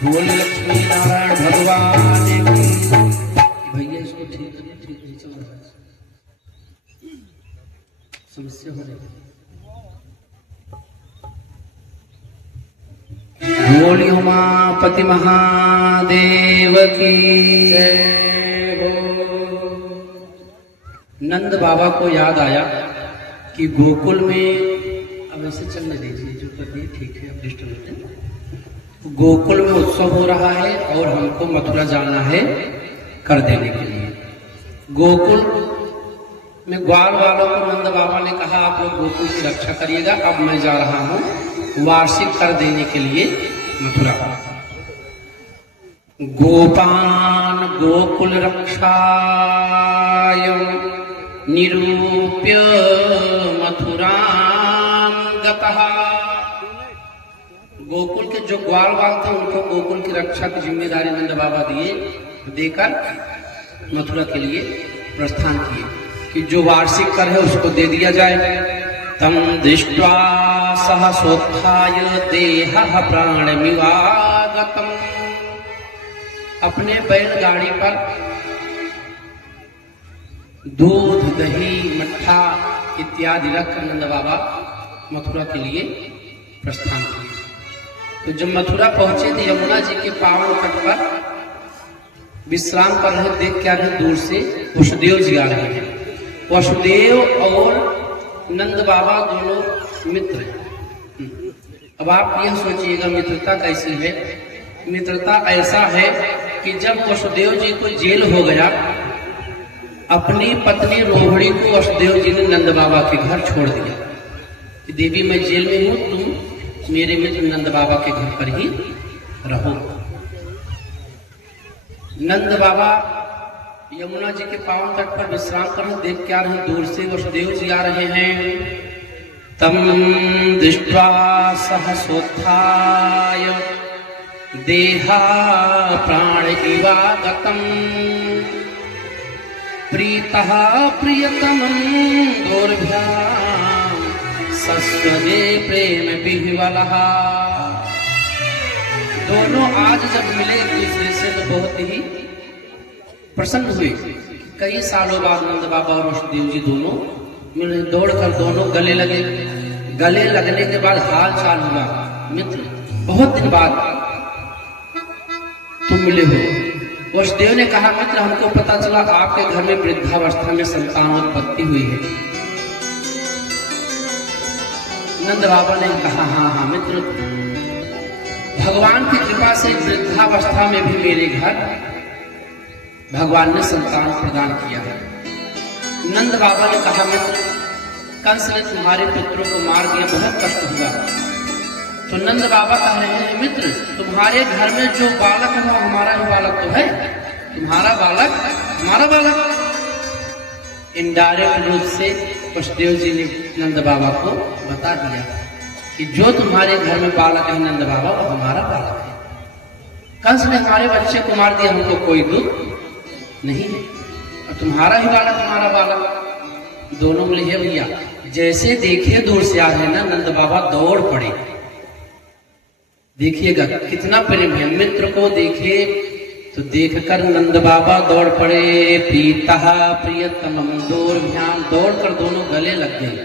बोले लक्ष्मी नारायण भगवान की। भैया इसको ठीक नहीं चल रहा है, समस्या हो रही है। बोली उमापति महादेव की जय हो। नंद बाबा को याद आया कि गोकुल में, अब ऐसे चलने दीजिए जो करती है ठीक है, अब डिस्टर्ब होते हैं। गोकुल में उत्सव हो रहा है और हमको मथुरा जाना है कर देने के लिए। गोकुल में ग्वाल वालों को नंद बाबा ने कहा आप लोग गोकुल की रक्षा करिएगा, अब मैं जा रहा हूं वार्षिक कर देने के लिए मथुरा। गोपान गोकुल रक्षाय निरूप्य मथुरां गतः। गोकुल के जो ग्वाल वाल थे उनको गोकुल की रक्षा की जिम्मेदारी नंद बाबा देकर मथुरा के लिए प्रस्थान किए कि जो वार्षिक कर है उसको दे दिया जाए। तम दृष्ट्वा सहसोत्थाय देहः प्राणमिवागतम्। अपने बैलगाड़ी पर दूध दही मट्ठा इत्यादि रखकर नंद बाबा मथुरा के लिए प्रस्थान किए। तो जब मथुरा पहुंचे तो यमुना जी के पावन तट पर विश्राम कर रहे, देख क्या रहे दूर से वसुदेव जी आ रहे हैं। वसुदेव और नंद बाबा दोनों मित्र हैं। अब आप यह सोचिएगा मित्रता कैसी है। मित्रता ऐसा है कि जब वसुदेव जी को जेल हो गया, अपनी पत्नी रोहिणी को वसुदेव जी ने नंद बाबा के घर छोड़ दिया कि देवी मैं जेल में हूं, तुम मेरे मित्र नंद बाबा के घर पर ही रहो। नंद बाबा यमुना जी के पावन तट पर विश्राम कर देख क्या रहे, दूर से वसुदेव जी आ रहे हैं। तम दृष्ट्वा सहसोत्थाय देहा प्राण इवागतम् प्रीतः प्रियतमं दोर्भ्याम् सस्वदे प्रेम विह्वलः। दोनों आज जब मिले एक दूसरे से तो बहुत ही प्रसन्न हुए। कई सालों बाद नंद बाबा और वसुदेव जी दोनों मिले, दौड़कर दोनों गले लगे। गले लगने के बाद हाल चाल हुआ, मित्र बहुत दिन बाद तुम मिले हो। वसुदेव ने कहा मित्र हमको पता चला आपके घर में वृद्धावस्था में संतानोत्पत्ति हुई है। नंद बाबा ने कहा हाँ मित्र, भगवान की कृपा से वृद्धावस्था में भी मेरे घर भगवान ने संतान प्रदान किया है। नंद बाबा ने कहा मित्र कंस ने तुम्हारे पुत्रों को मार दिया, बहुत कष्ट हुआ। तो नंद बाबा कह रहे हैं मित्र तुम्हारे घर में जो बालक है वो हमारा ही बालक तो है, तुम्हारा बालक हमारा बालक। इनडायरेक्ट रूप से वसुदेव जी ने नंद बाबा को बता दिया कि जो तुम्हारे घर में बालक है नंद बाबा वो हमारा बालक है। कंस ने हमारे बच्चे को मार दिया, हमको कोई दुख नहीं है, और तुम्हारा ही बालक हमारा बालक। दोनों मिले है भैया। जैसे देखे दूर से आ रहे ना नंद बाबा दौड़ पड़े। देखिएगा कितना प्रेम है, मित्र को देखे तो देखकर नंद बाबा दौड़ पड़े। प्रीतः प्रियतमं दोर्भ्याम्, दौड़कर दोनों गले लग गए।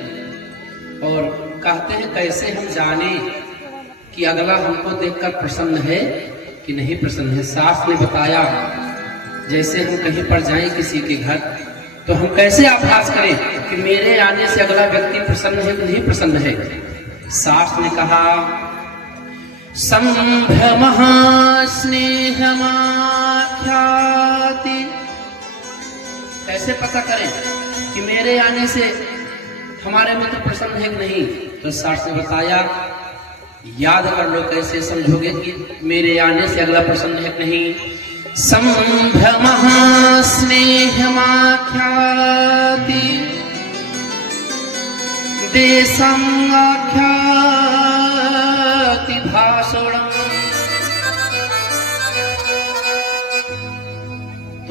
और कहते हैं कैसे हम जाने कि अगला हमको देखकर प्रसन्न है कि नहीं प्रसन्न है। शास्त्र ने बताया जैसे हम कहीं पर जाएं किसी के घर तो हम कैसे आभास करें कि मेरे आने से अगला व्यक्ति प्रसन्न है कि नहीं प्रसन्न है। शास्त्र ने कहा संभ्रमः स्नेहमाख्याति। कैसे पता करें कि मेरे आने से हमारे मित्र प्रसन्न है कि नहीं। तो शास्त्र ने बताया याद कर लो कैसे समझोगे कि मेरे आने से अगला प्रसन्न है कि नहीं। संभ्रमः स्नेहमाख्याति देशं आख्याति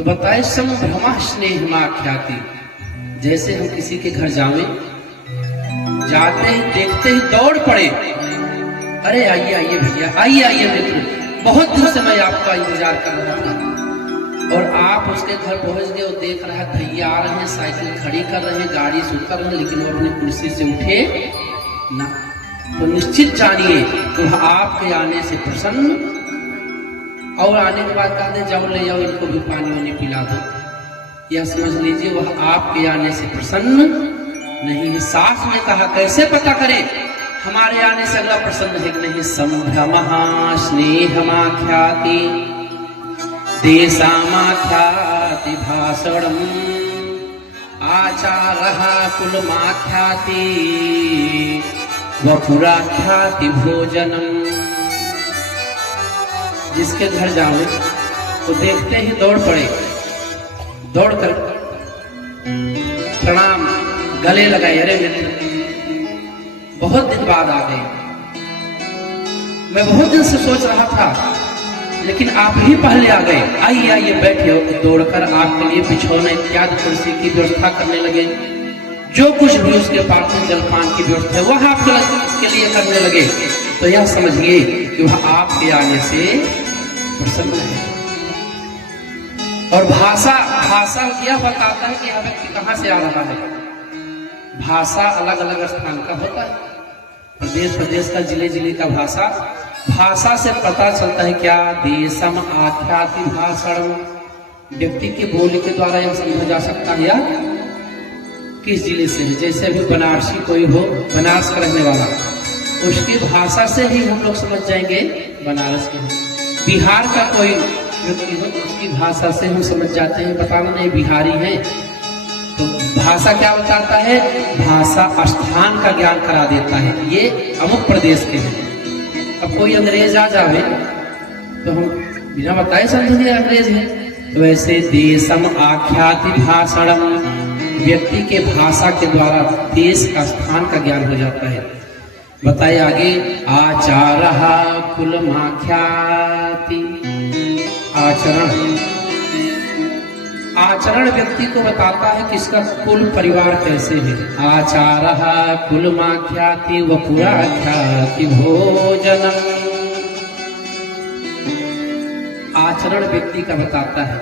तो बताए संभ्रमा स्नेह माख्याति, जैसे हम किसी के घर जावे, जाते ही देखते ही दौड़ पड़े, अरे आइए आइए भैया, आइए आइए मित्र, बहुत दिन से मैं आपका इंतजार कर रहा था। और आप उसके घर पहुंच गए और देख रहा है भैया आ रहे हैं, साइकिल खड़ी कर रहे हैं, गाड़ी से उतर रहे हैं, लेकिन वो अपनी कुर्सी से उठे ना, तो निश्चित जानिए कि वह आपके आने से प्रसन्न, और आने के बाद कहते जाओ ले जाओ इनको भी पानी वानी पिला दो, यह समझ लीजिए वह आपके आने से प्रसन्न नहीं है। साथ में कहा कैसे पता करे हमारे आने से अगला प्रसन्न है कि नहीं। संभ्रमः स्नेहमाख्याति देशामाख्याति भाषणम् आचारः कुलमाख्याति वपुराख्याति भोजनम्। जिसके घर जाओ तो देखते ही दौड़ पड़े, दौड़ कर प्रणाम, गले लगाए, अरे मित्र बहुत दिन बाद आ गए, मैं बहुत दिन से सोच रहा था लेकिन आप ही पहले आ गए, आइए आइए बैठे। दौड़कर आपके लिए बिछौना इत्यादि कुर्सी की व्यवस्था करने लगे, जो कुछ भी उसके पास में जलपान की व्यवस्था है वह आपके लिए करने लगे। तो यह समझिए कि वह आपके आने से प्रसन्न है। और भाषा यह बताता है कि यह व्यक्ति कहां से आ रहा है। भाषा अलग अलग स्थान का होता है, प्रदेश प्रदेश का, जिले जिले का भाषा से पता चलता है क्या। देशम आख्याति भाषण, व्यक्ति के बोली के द्वारा यह समझा जा सकता है या किस जिले से है। जैसे अभी बनारसी कोई हो, बनारस का रहने वाला, उसकी भाषा से ही हम लोग समझ जाएंगे बनारस के। बिहार का कोई व्यक्ति हो, उसकी भाषा से हम समझ जाते हैं बताना नहीं बिहारी है। तो भाषा क्या बताता है, भाषा स्थान का ज्ञान करा देता है, ये अमुक प्रदेश के हैं। अब कोई अंग्रेज आ जावे तो हम बिना बताए समझेंगे अंग्रेज है। तो वैसे देशम आख्याति भाषणम, व्यक्ति के भाषा के द्वारा देश का स्थान का ज्ञान हो जाता है। बताए आगे, आचारः कुलमाख्याति, आचरण व्यक्ति को बताता है कि इसका कुल परिवार कैसे है। आचारः कुलमाख्याति वपुराख्याति भोजनम्, आचरण व्यक्ति का बताता है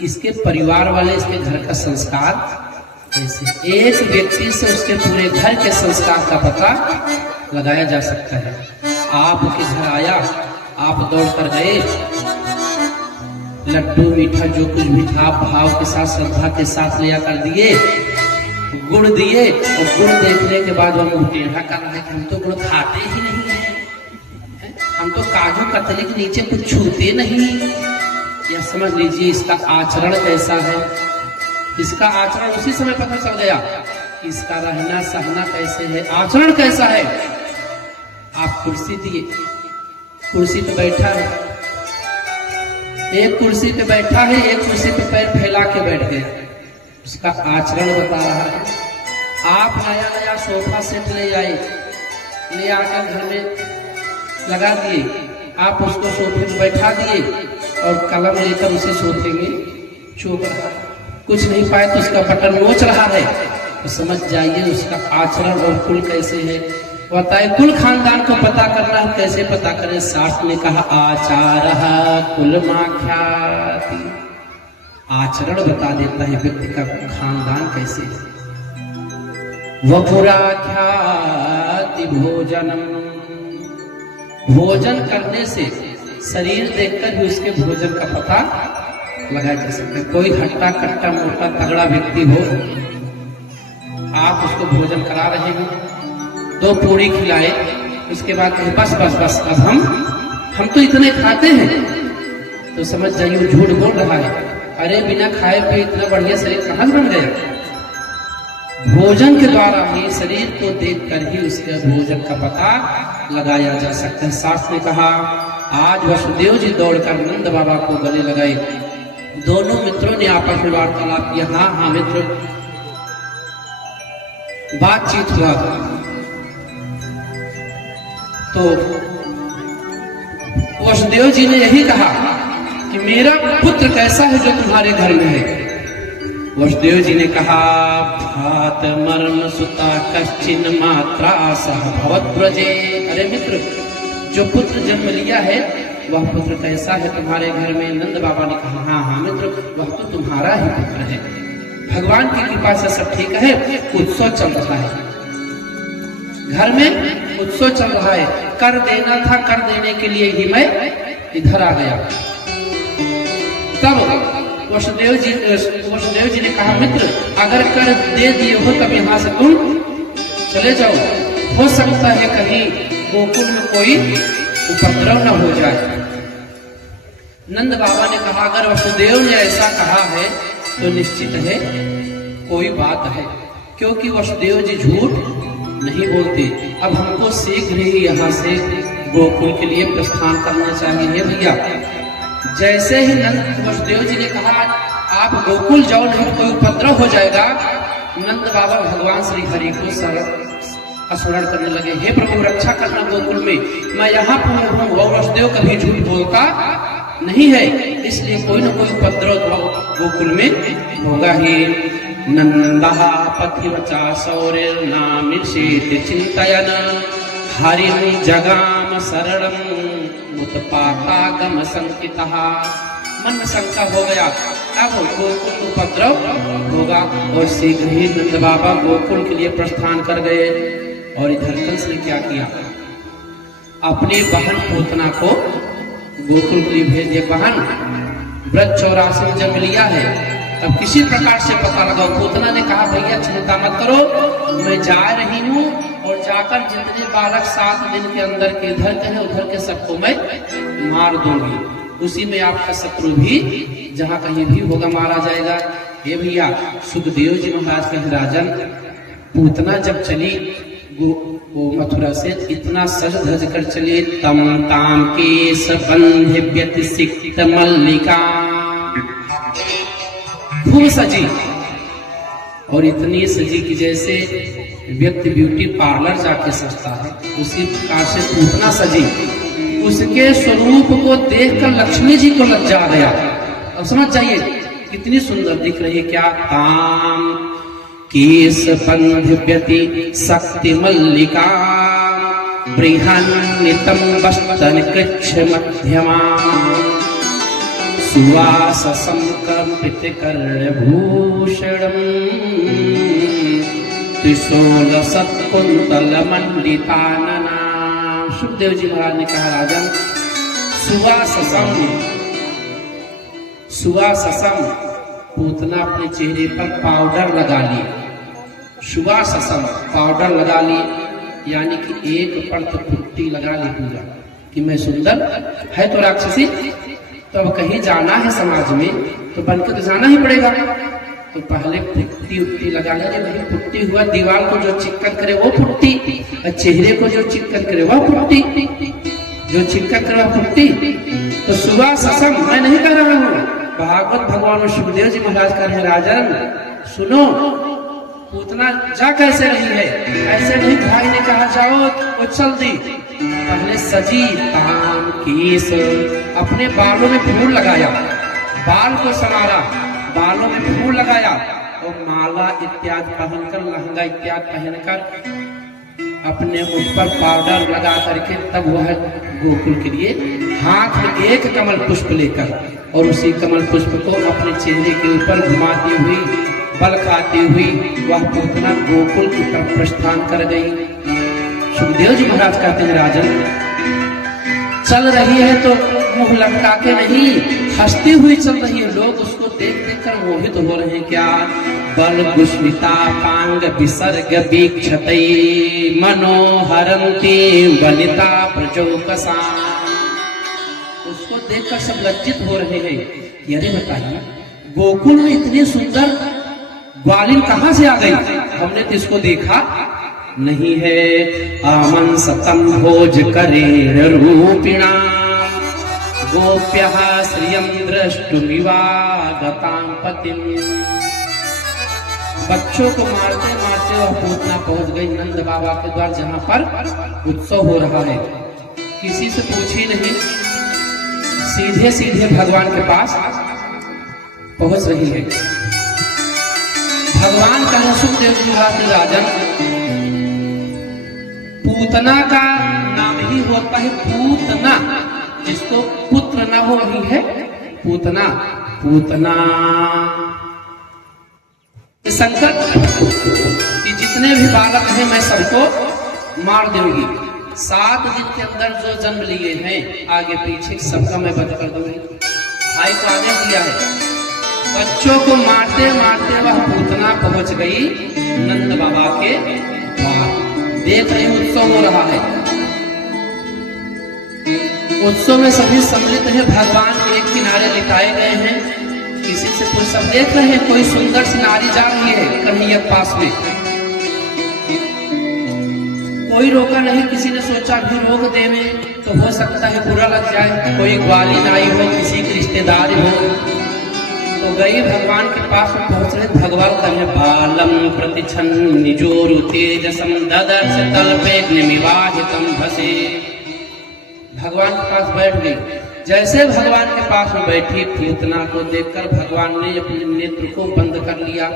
इसके परिवार वाले, इसके घर का संस्कार कैसे। एक व्यक्ति से उसके पूरे घर के संस्कार का पता लगाया जा सकता है। आपके घर आया, आप दौड़ कर गए, लड्डू मीठा जो कुछ भी था भाव के साथ श्रद्धा के साथ ले आकर दिए, गुड़ दिए, और गुड़ देखने के बाद वह मुंह टेढ़ा कर रहा है कि हम तो गुड़ खाते ही नहीं है, हम तो काजू कतली के नीचे कुछ छूते नहीं। यह समझ लीजिए इसका आचरण कैसा है। इसका आचरण उसी समय पता चल गया, इसका रहना सहना कैसे है, आचरण कैसा है। आप कुर्सी दिए, कुर्सी पे बैठा है, एक कुर्सी पे बैठा है, एक कुर्सी पे पैर फैला के बैठ गया, उसका आचरण बता रहा है। आप नया नया सोफा सेट ले आए, ले आकर घर में लगा दिए, आप उसको सोफे पे बैठा दिए और कलम लेकर उसी सोफे में चुभ रहा है, कुछ नहीं पाए तो उसका बटन नोच रहा है। तो समझ जाइए उसका आचरण और कुल कैसे है। बताए कुल खानदान को पता करना है, कैसे पता करें। शास्त्र ने कहा आचारः कुलमाख्याति, आचरण बता देता है व्यक्ति का खानदान कैसे है। वपुराख्याति भोजनम, भोजन करने से शरीर देखकर भी उसके भोजन का पता लगाया जा सकता है। कोई हट्टा कट्टा मोटा तगड़ा व्यक्ति हो, आप उसको भोजन करा रहे हो, 2 पूरी खिलाए, उसके बाद कहे बस बस बस अब हम तो इतने खाते हैं, तो समझ जाइए वो झूठ बोल रहा है। अरे बिना खाए पिए इतना बढ़िया शरीर कहां बन गया। भोजन के द्वारा ही शरीर को देखकर ही उसके भोजन का पता लगाया जा सकता है। शास्त्र ने कहा आज वसुदेव जी दौड़कर नंद बाबा को गले लगाए, दोनों मित्रों ने आपस में वार्तालाप किया। हाँ हाँ मित्र, बातचीत हुआ तो वसुदेव जी ने यही कहा कि मेरा पुत्र कैसा है जो तुम्हारे घर में है। वसुदेव जी ने कहा, भात मर्म सुता कश्चिन मात्रा सह भवत ब्रजे। अरे मित्र, जो पुत्र जन्म लिया है वह पुत्र कैसा है तुम्हारे घर में? नंद बाबा ने कहा, हाँ हाँ मित्र, वह तो तुम्हारा ही पुत्र है। भगवान की कृपा से सब ठीक है। उत्सव चल रहा है, घर में उत्सव चल रहा है। कर देना था, कर देने के लिए ही मैं इधर आ गया। तब वसुदेव जी ने कहा, मित्र अगर कर दे दिए हो तब यहाँ से तुम चले जाओ। हो सकता है कहीं गोकुल में कोई उपद्रव न हो जाए। नंद बाबा ने कहा, अगर वसुदेव ने ऐसा कहा है तो निश्चित है कोई बात है, क्योंकि वसुदेव जी झूठ नहीं बोलते। अब हमको शीघ्र ही यहाँ से गोकुल के लिए प्रस्थान करना चाहिए भैया। जैसे ही नंद वसुदेव जी ने कहा, आप गोकुल जाओ नहीं तो कोई उपद्रव हो जाएगा, नंद बाबा भगवान श्री हरि को स्मरण करने लगे। हे प्रभु, रक्षा करना गोकुल में, मैं यहाँ पर हूँ और वसुदेव कभी झूठ बोलता नहीं है, इसलिए कोई न कोई उपद्रव गोकुल में होगा ही। नंदः पथिवचा शौर्यर्नामिषेति चिन्तयन् हरिं जगाम शरणं उत्पातागम संकितः। मन में शंका हो गया, अब गोकुल उपद्रव होगा, और शीघ्र ही नंद बाबा गोकुल के लिए प्रस्थान कर गए। और इधर कंस ने क्या किया, अपनी बहन पूतना को गोकुल के लिए भेज दिया। बहन व्रत 84 जन्म लिया है, अब किसी प्रकार से पता लगाओ। पूतना ने कहा, भैया चिंता मत करो, मैं जा रही हूँ और जाकर जितने बालक 7 दिन के अंदर के इधर के हैं उधर के सबको मैं मार दूंगी। उसी में आपका शत्रु भी जहाँ कहीं भी होगा मारा जाएगा। ये भैया, सुखदेव जी महाराज के राजन, पूतना जब चली वो मथुरा से, इतना सज धज कर चले। तम ताम केश बंधे व्यतिसिक्त मल्लिका, खूब सजी, और इतनी सजी कि जैसे व्यक्ति ब्यूटी पार्लर जाके सजता है, उसी प्रकार से पूतना सजी। उसके स्वरूप को देखकर लक्ष्मी जी को लज्जा आ गया। अब समझ जाइए कितनी सुंदर दिख रही है। क्या ताम केश बंध व्यति शक्ति मल्लिका, बृहन्नितम वस्तन कृच्छ मध्यमा, सुवाससं कंपित कर्णभूषणम्, त्रिशूलसत्कुंतल मंडितानना। सुखदेव जी महाराज ने कहा, राजन सुवाससम, पूतना अपने चेहरे पर पाउडर लगा ली। सुवाससम, पाउडर लगा ली, यानी कि एक परत पुट्टी लगा ली पूरा कि मैं सुंदर है। तो राक्षसी, तो अब कहीं जाना है समाज में तो बनकर तो जाना ही पड़ेगा। तो पहले पुट्टी उट्टी लगा ले, वही पुट्टी हुआ। दीवार को जो चिक्कन करे वो पुट्टी, और चेहरे को जो चिक्कन करे वह पुट्टी, जो चिक्कन करे वह पुट्टी। तो सुवाससम मैं नहीं कह रहा हूँ, भागवत भगवान और सुखदेव जी महाराज कह रहे, राजन सुनो, पूतना जा कैसे रही है, ऐसे नहीं। भाई ने कहा जाओ तो चल दी। पहले सजी ताम केस, अपने बालों में फूल लगाया, बाल को संवारा, बालों में फूल लगाया, और माला इत्यादि पहनकर, लहंगा इत्यादि पहनकर, अपने ऊपर पाउडर लगा करके तब वह गोकुल के लिए हाथ में एक कमल पुष्प लेकर, और उसी कमल पुष्प को अपने चेहरे के ऊपर घुमाती हुई, बल खाती हुई, वह पूतना गोकुल की तरफ प्रस्थान कर गई। सुखदेव जी महाराज कहते हैं, राजन चल रही है तो मुंह लटका के नहीं, हंसती हुई चल रही है। लोग उसको देख देख कर मोहित हो रहे हैं। क्या बल गुस्मिता पांग विसर्ग वीक्षते मनोहरंती वनिता प्रचोकसा। उसको देखकर सब लज्जित हो रहे हैं कि अरे बताइए, गोकुल में इतनी सुंदर ग्वालिन कहाँ से आ गई? हमने तो इसको देखा नहीं है। आमन सतम भोज करे रूपिणा, गोप्यः श्रियं दृष्टुमिवागतां पतिम्। बच्चों को मारते मारते वह पूतना पहुंच गई नंद बाबा के द्वार, जहाँ पर उत्सव हो रहा है। किसी से पूछी नहीं, सीधे सीधे भगवान के पास पहुंच रही है। भगवान का सुखदेव जी महाराज राजन, पूतना का नाम ही होता है पूतना, जिसको पुत्र ना हो वही है पूतना। पूतना संकट कि जितने भी बालक हैं मैं सबको मार दूंगी। 7 दिन के अंदर जो जन्म लिए हैं आगे पीछे सबका मैं वध कर दूंगी। भाई को आदेश दिया है। बच्चों को मारते मारते वह पूतना पहुंच गई नंद बाबा के पास। देख रही उत्सव हो रहा है। उत्सव में सभी सम्मिलित है। भगवान के एक किनारे लिटाए गए हैं। किसी से कुछ सब देख रहे हैं। कोई सुंदर सी नारी जा रही है कन्हैया के पास में, कोई रोका नहीं। किसी ने सोचा भी रोक देने तो हो सकता है बुरा लग जाए, कोई ग्वाली नाई हो, किसी की रिश्तेदार हो, तो गई भगवान के पास में पहुंच रहे। भगवान कहे बालम प्रतिछन्न जोरु तेजसम ददर्श तल्पेग्निमिवाहितम भसे। भगवान के पास बैठ गई। जैसे भगवान के पास में बैठी, पूतना को देखकर भगवान ने अपने नेत्र को बंद कर लिया।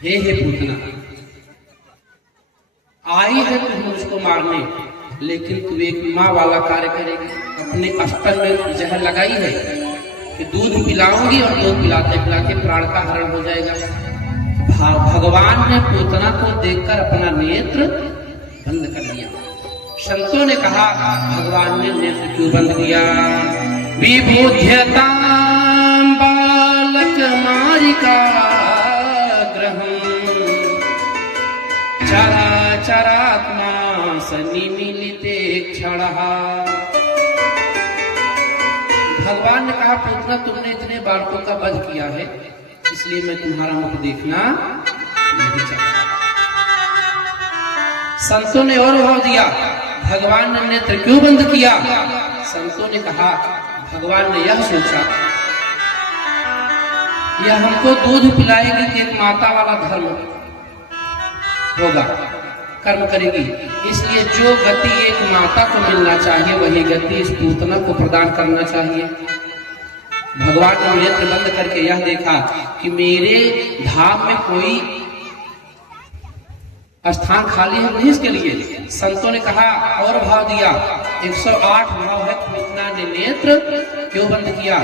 हे पूतना, आई है तू मुझको मारने, लेकिन तू एक माँ वाला कार्य करेगी। अपने अस्तर में जहर लगाई है कि दूध पिलाऊंगी और दूध पिलाते पिलाते प्राण का हरण हो जाएगा। भगवान ने पूतना को देखकर अपना नेत्र बंद कर लिया। संतों ने कहा भगवान ने नेत्र क्यों बंद किया? विबुध्यतां बालक मारिका ग्रहं चराचरात्मा सनिमिलिते क्षणः। भगवान ने कहा पूतना तुमने इतने बालकों का वध किया है, इसलिए मैं तुम्हारा मुख देखना नहीं चाहता। संतों ने और भाव दिया भगवान ने नेत्र क्यों बंद किया? संतों ने कहा भगवान ने यह सोचा यह हमको दूध पिलाएगी कि एक माता वाला धर्म होगा, कर्म करेगी, इसलिए जो गति एक माता को मिलना चाहिए वही गति इस पूतना को प्रदान करना चाहिए। भगवान ने नेत्र बंद करके यह देखा कि मेरे धाम में कोई स्थान खाली है नहीं, इसके लिए संतों ने कहा और भाव दिया। 108 भाव है। पूतना ने नेत्र क्यों बंद किया?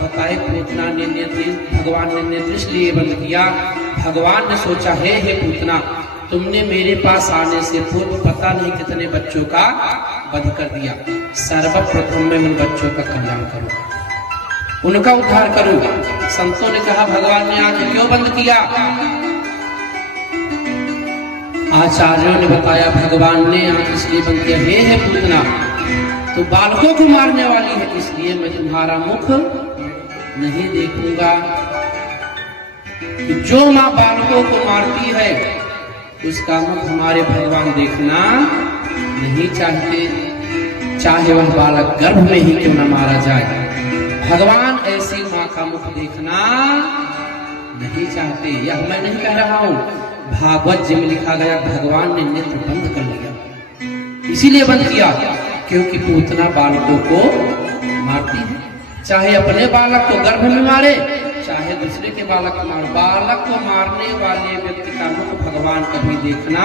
बताए पूतना ने नेत्र भगवान ने नेत्र इसलिए बंद किया। भगवान ने सोचा हे पूतना, तुमने मेरे पास आने से पूर्व पता नहीं कितने बच्चों का वध कर दिया। सर्वप्रथम मैं उन बच्चों का कल्याण करूं, उनका उद्धार करूं। संतों ने कहा भगवान ने आंख क्यों बंद किया? आचार्यों ने बताया भगवान ने आंख इसलिए बंद किया हे पूतना, तो बालकों को मारने वाली है, इसलिए मैं तुम्हारा मुख नहीं देखूंगा। जो माँ बालकों को मारती है उसका मुख हमारे भगवान देखना नहीं चाहते, चाहे वह बालक गर्भ में ही क्यों न मारा जाए। भगवान ऐसी माँ का मुख देखना नहीं चाहते। यह मैं नहीं कह रहा हूं, भागवत जी में लिखा गया भगवान ने नेत्र बंद कर लिया। इसीलिए बंद किया क्योंकि पूतना बालकों को मारती है, चाहे अपने बालक को गर्भ में मारे चाहे दूसरे के बालक को मारे। बालक को मारने वाले व्यक्ति का मुख भगवान कभी देखना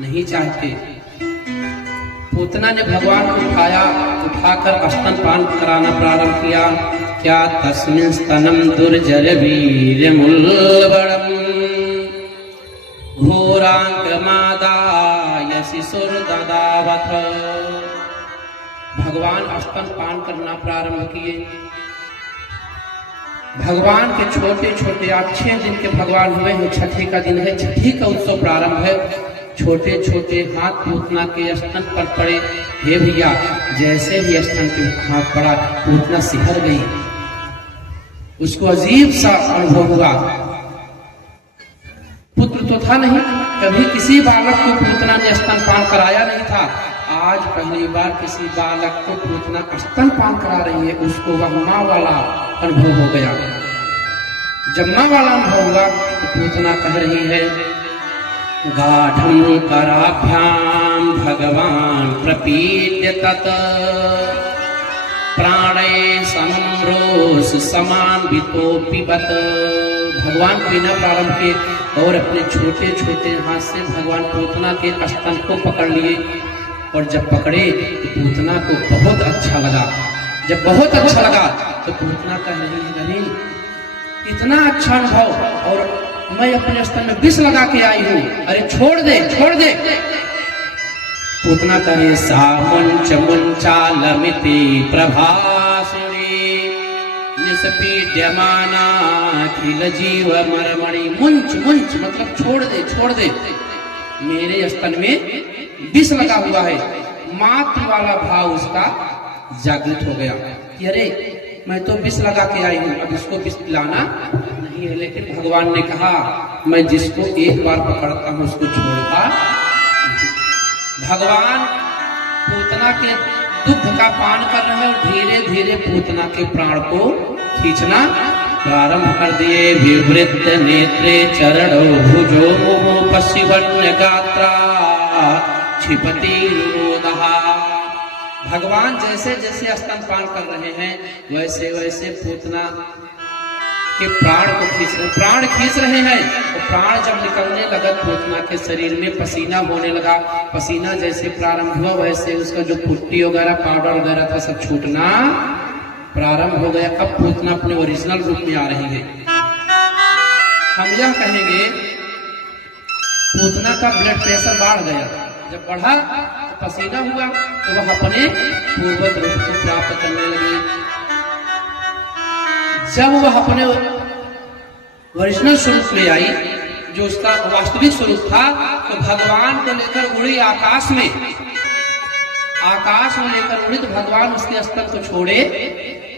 नहीं चाहते। पूतना ने भगवान को उठाकर स्तनपान कराना प्रारंभ किया। क्या तस्मिन् स्तनम दुर्जर वीर मुल्बड़म घोरांकमादाय शिशुर्ददावथ। भगवान स्तनपान करना प्रारंभ किए। भगवान के छोटे छोटे 6 दिन के भगवान हुए हैं। छठी का दिन है, छठी का उत्सव प्रारंभ है। छोटे छोटे हाथ पूतना के स्तन पर पड़े। हे भैया, जैसे ही स्तन पे हाथ पड़ा पूतना सिहर गई। उसको अजीब सा अनुभव हुआ। पुत्र तो था नहीं, कभी किसी बालक को पूतना ने स्तनपान कराया नहीं था। आज पहली बार किसी बालक को पूतना स्तनपान करा रही है। उसको वह माँ वाला अनुभव हो गया। जब माँ वाला अनुभव हुआ तो पूतना कह रही है गाढ़ं कराभ्याम भगवान प्रपीड्य तत प्राणे समरोस समान बितो पिबत। भगवान पीना प्रारंभ किए और अपने छोटे छोटे हाथ से भगवान पूतना के स्तन को पकड़ लिए। और जब पकड़े तो पूतना को बहुत अच्छा लगा। जब बहुत अच्छा लगा तो पूतना का नहीं इतना अच्छा अनुभव, और मैं अपने स्तन में विष लगा के आई हूँ, अरे छोड़ दे छोड़ दे। पूतना कहे सामुंच मुंचालमिति प्रभाषिणी निष्पीड्यमाना अखिल जीव मरमणि। मुंच मुंच मतलब छोड़ दे छोड़ दे, मेरे स्तन में विष लगा हुआ है। मातृ वाला भाव उसका जागृत हो गया कि अरे मैं तो विष लगा के आई हूँ, अब इसको विष पिलाना नहीं है। लेकिन भगवान ने कहा मैं जिसको एक बार पकड़ता हूँ उसको छोड़ता। भगवान पूतना के दुग्ध का पान कर रहे हैं और धीरे धीरे पूतना के प्राण को खींचना प्रारंभ कर दिए। विवृत नेत्रे चरणो भुजो मुहु पश्चिवन्य गात्रा क्षिपति रुरोदहा। भगवान जैसे जैसे स्तनपान कर रहे हैं वैसे वैसे पूतना के प्राण को प्राण खींच रहे हैं। और प्राण जब निकलने लगा पूतना के शरीर में पसीना होने लगा। पसीना जैसे प्रारंभ हुआ वैसे उसका जो पुट्टी वगैरह पाउडर वगैरह था सब छूटना प्रारंभ हो गया। अब पूतना अपने ओरिजिनल रूप में आ रही है। हम यह कहेंगे पूतना का ब्लड प्रेशर बढ़ गया। जब बढ़ा तो पसीना हुआ तो वह अपने पूर्वज रूप को प्राप्त करने लगी। जब वह अपने ओरिजिनल स्वरूप में आई जो उसका वास्तविक स्वरूप था, तो भगवान को लेकर उड़ी आकाश में लेकर उड़ी। तो भगवान उसके स्तन को छोड़े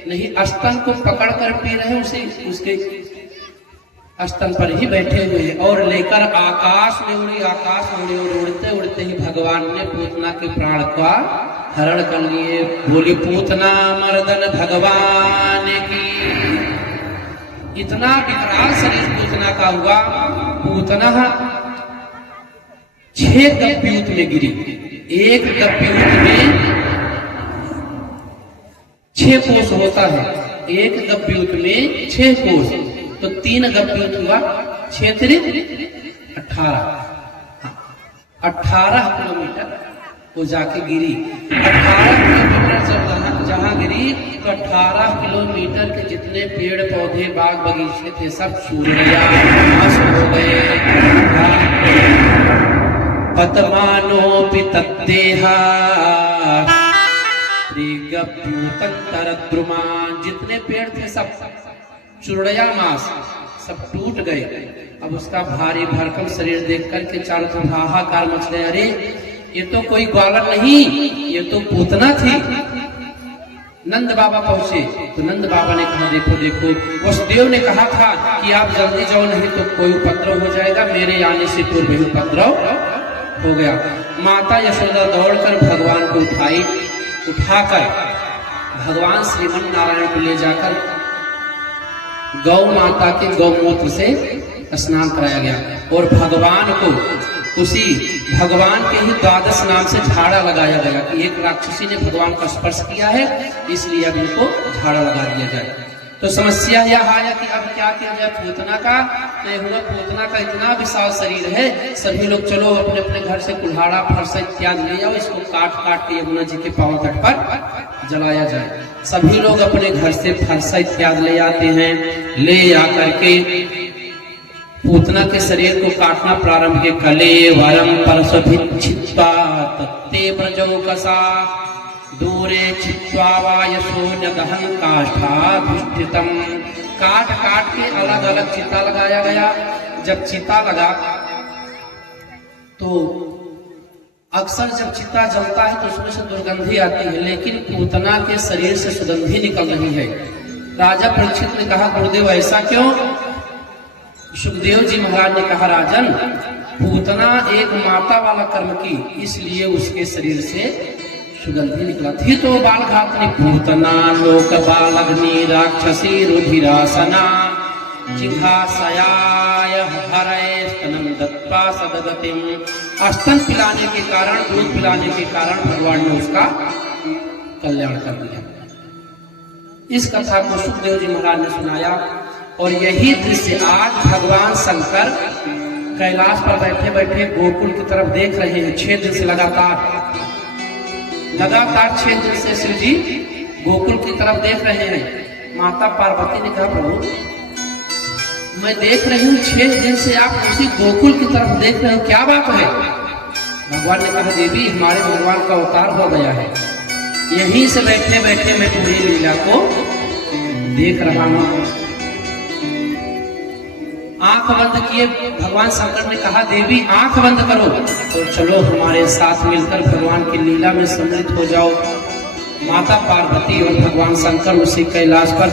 नहीं, स्तन को पकड़ कर पी रहे, उसे उसके स्तन पर ही बैठे हुए हैं और लेकर आकाश में उड़ी। आकाश में उड़ी और उड़ते उड़ते ही भगवान ने पूतना के प्राण का हरण कर लिए। बोली पूतना मर्दन भगवान की। इतना विकराल शरीर पूतना का हुआ। पूतना 6 कप्यूत में गिरी। एक कप्यूत में 6 कोष होता है, एक कप्यूत में 6 कोष, तो 3 कप्यूत हुआ 6 त्रिक 18 किलोमीटर वो जाके गिरी। 18 किलोमीटर जहाँ गिरी तो 18 किलोमीटर के जितने पेड़ पौधे बाग बगीचे थे सब सूर्यास्त हो गए। पतमानोपि तत्तेहा त्रिगप्यूतंतरद्रुमान। जितने पेड़ थे सब चूर्णयामास सब टूट गए। अब उसका भारी भरकम शरीर देख करके चारों तरफ हाहाकार मच गया। अरे ये तो कोई ग्वालन नहीं, ये तो पूतना थी। नंद बाबा पहुंचे तो नंद बाबा ने कहा देखो देखो, वसुदेव ने कहा था कि आप जल्दी जाओ नहीं तो कोई उपद्रव हो जाएगा। मेरे आने से पूर्व ही उपद्रव हो गया। माता यशोदा दौड़कर भगवान को उठाकर भगवान श्रीमन नारायण को ले जाकर गौ माता के गौमूत्र से स्नान कराया गया और भगवान को उसी भगवान के ही 12 नाम से झाड़ा लगाया गया कि एक राक्षसी ने भगवान का स्पर्श किया है, इसलिए अब इनको झाड़ा लगा दिया जाए। तो समस्या यह आया कि अब क्या किया जाए। पूतना का नहीं हुआ। पूतना का इतना विशाल शरीर है, सभी लोग चलो अपने अपने घर से कुल्हाड़ा फरसा इत्यादि ले जाओ, इसको काट काट के यमुना जी के पांव तट पर जलाया जाए। सभी लोग अपने घर से फरसा इत्यादि ले आते हैं। ले आकर के पूतना के शरीर को काटना प्रारंभ किए। कले वरम परसभिच्छित्वा तत्ते ब्रजौ कसा दूरे छित्वा वायसो नदहन काष्ठाधिष्ठितम्। काट काट के अलग अलग चिता लगाया गया। जब चिता लगा तो अक्सर जब चिता जलता है तो उसमें से दुर्गंधी आती है, लेकिन पूतना के शरीर से सुगंधी निकल रही है। राजा परीक्षित ने कहा गुरुदेव ऐसा क्यों? सुखदेव जी महाराज ने कहा राजन, पूतना एक माता वाला कर्म की, इसलिए उसके शरीर से सुगंधी निकला थी। तो बाल घातनी पूतना लोक बालग्नि राक्षसी रुधिरासना जिघासयाय हरय स्तनम दत्त्वा सददतिम। स्तन पिलाने के कारण, दूध पिलाने के कारण भगवान ने उसका कल्याण कर दिया। इस कथा को सुखदेव जी महाराज ने सुनाया और यही दृश्य आज भगवान शंकर कैलाश पर बैठे बैठे गोकुल की तरफ देख रहे हैं। 6 दिन से लगातार 6 दिन से शिव जी गोकुल की तरफ देख रहे हैं। माता पार्वती ने कहा प्रभु मैं देख रही हूँ 6 दिन से आप उसी गोकुल की तरफ देख रहे हो, क्या बात है? भगवान ने कहा देवी हमारे भगवान का अवतार हो गया है, यहीं से बैठे बैठे मैं पूरी लीला को देख रहा हूं। आंख बंद किए भगवान शंकर ने कहा देवी आंख बंद करो तो चलो हमारे साथ मिलकर भगवान की लीला में सम्मिलित हो जाओ। माता पार्वती और भगवान शंकर उसी कैलाश पर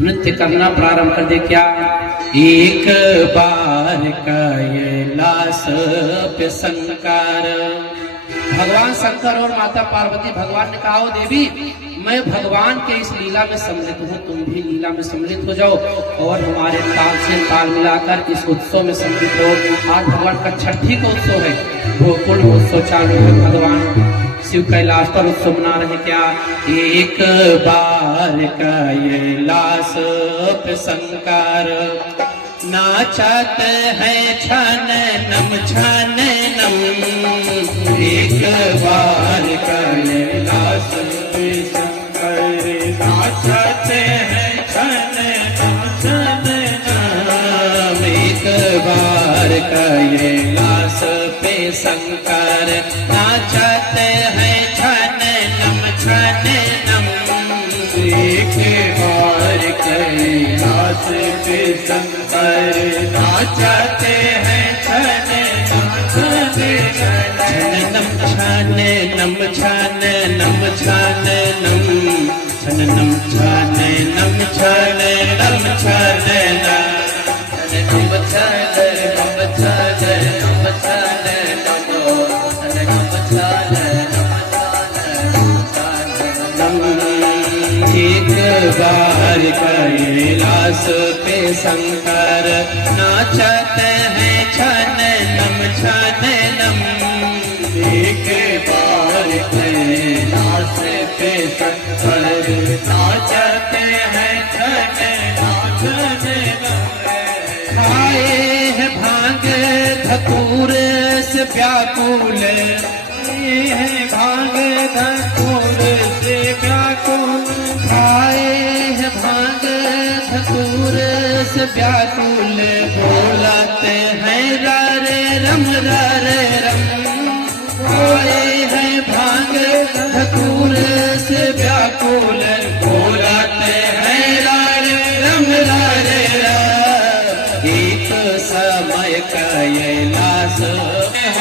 नृत्य करना प्रारंभ कर दे। क्या एक बार कैलाश पे शंकर, भगवान शंकर और माता पार्वती भगवान ने कहा देवी मैं भगवान के इस लीला में सम्मिलित हूँ, तुम भी लीला में सम्मिलित हो जाओ और हमारे ताल से ताल मिलाकर इस उत्सव में सम्मिलित हो। आज भगवान का छठी का उत्सव है, गोकुल उत्सव चालू है, भगवान शिव कैलाश पर उत्सव मना रहे। क्या एक बार कैलाश पे शंकर नाचत है छाननम छाननम, एक बार कैलाश पे शंकर नाचत है छाननम छाननम, एक बार कैलाश पे शंकर नाचत है छाननम छाननम, एक बार कैलाश पे शंकर नाचते हैं छाननम छाननम छाननम छाननम छाननम छाननम छाननम छाननम एक बार कैलाश पे शंकर नाचते हैं छाननम छाननम, एक बार कैलाश पे शंकर नाचते हैं छाननम छाननम, खाए हैं भांग धतूर से व्याकुल, है भांग धतूर से व्याकुल, खाए हैं भांग धतूर से व्याकुल, बोलते हैं रे रम रे रम, खाए हैं भांग धतूर से व्याकुल, बोलते हैं रे रम रे रम, एक समय कैलाश है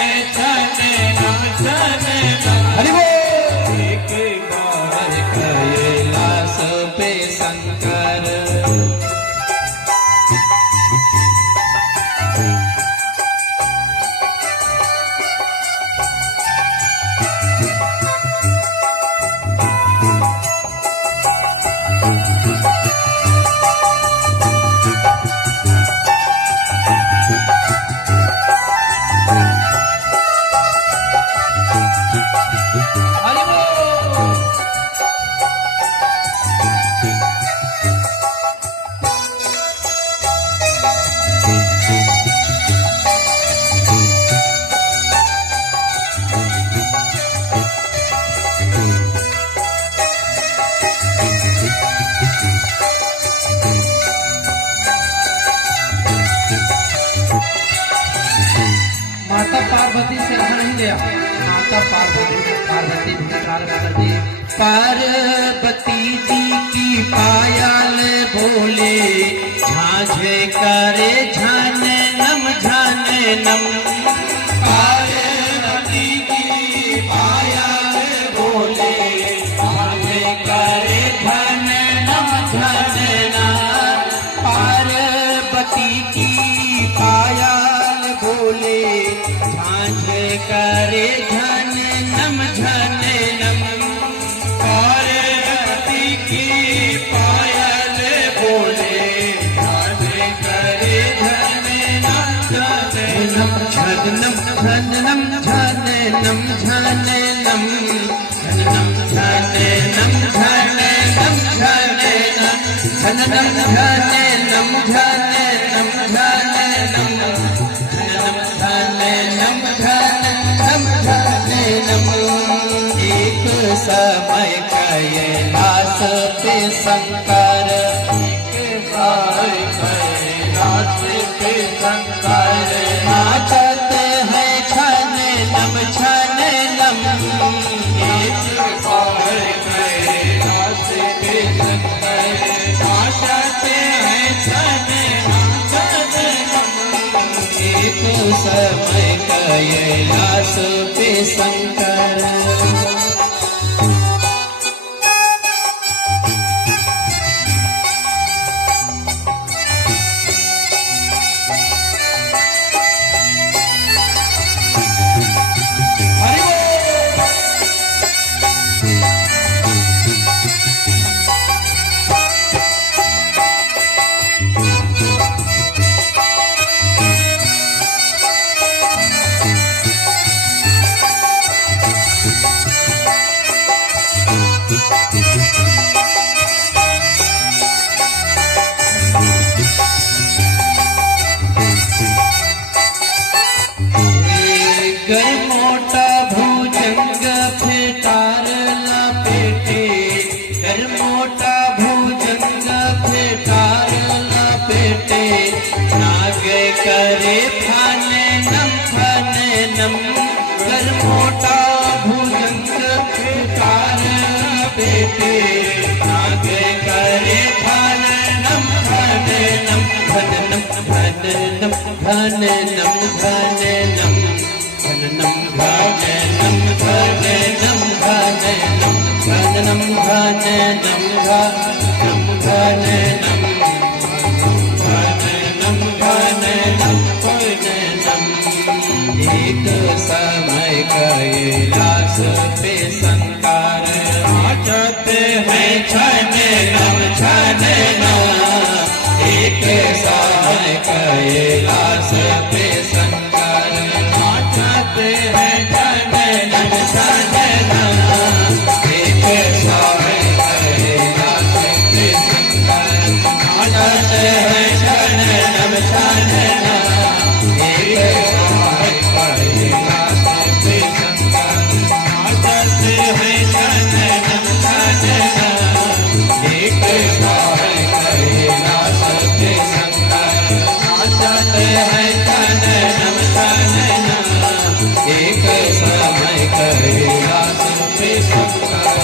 कैलाश पे शंकर। माता पार्वती से रहा नहीं गया, माता पार्वती पार्वती जी की पायल बोले झांझे करे झननम झननम, पार्वती की पायल बोले झांझे करे झननम झननम, पार्वती की पायल बोले झांझे करे झननम झननम, पार्वती की पायल बोले झांझे करे झननम झननम झननम झननम झननम झननम झननम झननम झननम। एक समय कैलाश पे शंकर, नाचत है छन नम छन नम। एक समय कैलाश पे शंकर, नाचत है छन नम छन नम। एक समय कैलाश पे शंकर। गर मोटा भुजंग फेटार लपेटे, गर मोटा भुजंग फेटार लपेटे, नाग करे फन नम फन नम। गर मोटा भुजंग फेटार लपेटे, नाग करे फन नम फन नम। फन नम फन नम फन नम फन नम। नम घन नम घन नम घन नम घन नम घन नम घन नम घन नम घन नम घन नम। एक समय कैलाश पे शंकर, नाचत है छन नम छन नम। एक समय कैलाश पे शंकर, नाचत है छन नम छन नम। एक समय कैलाश पे शंकर, नाचत है छन नम छन नम। एक समय कैलाश पे शंकर, नाचत है छन नम छन नम। एक समय कैलाश पे शंकर, नाचत है छन नम छन नम। एक समय कैलाश पे शंकर।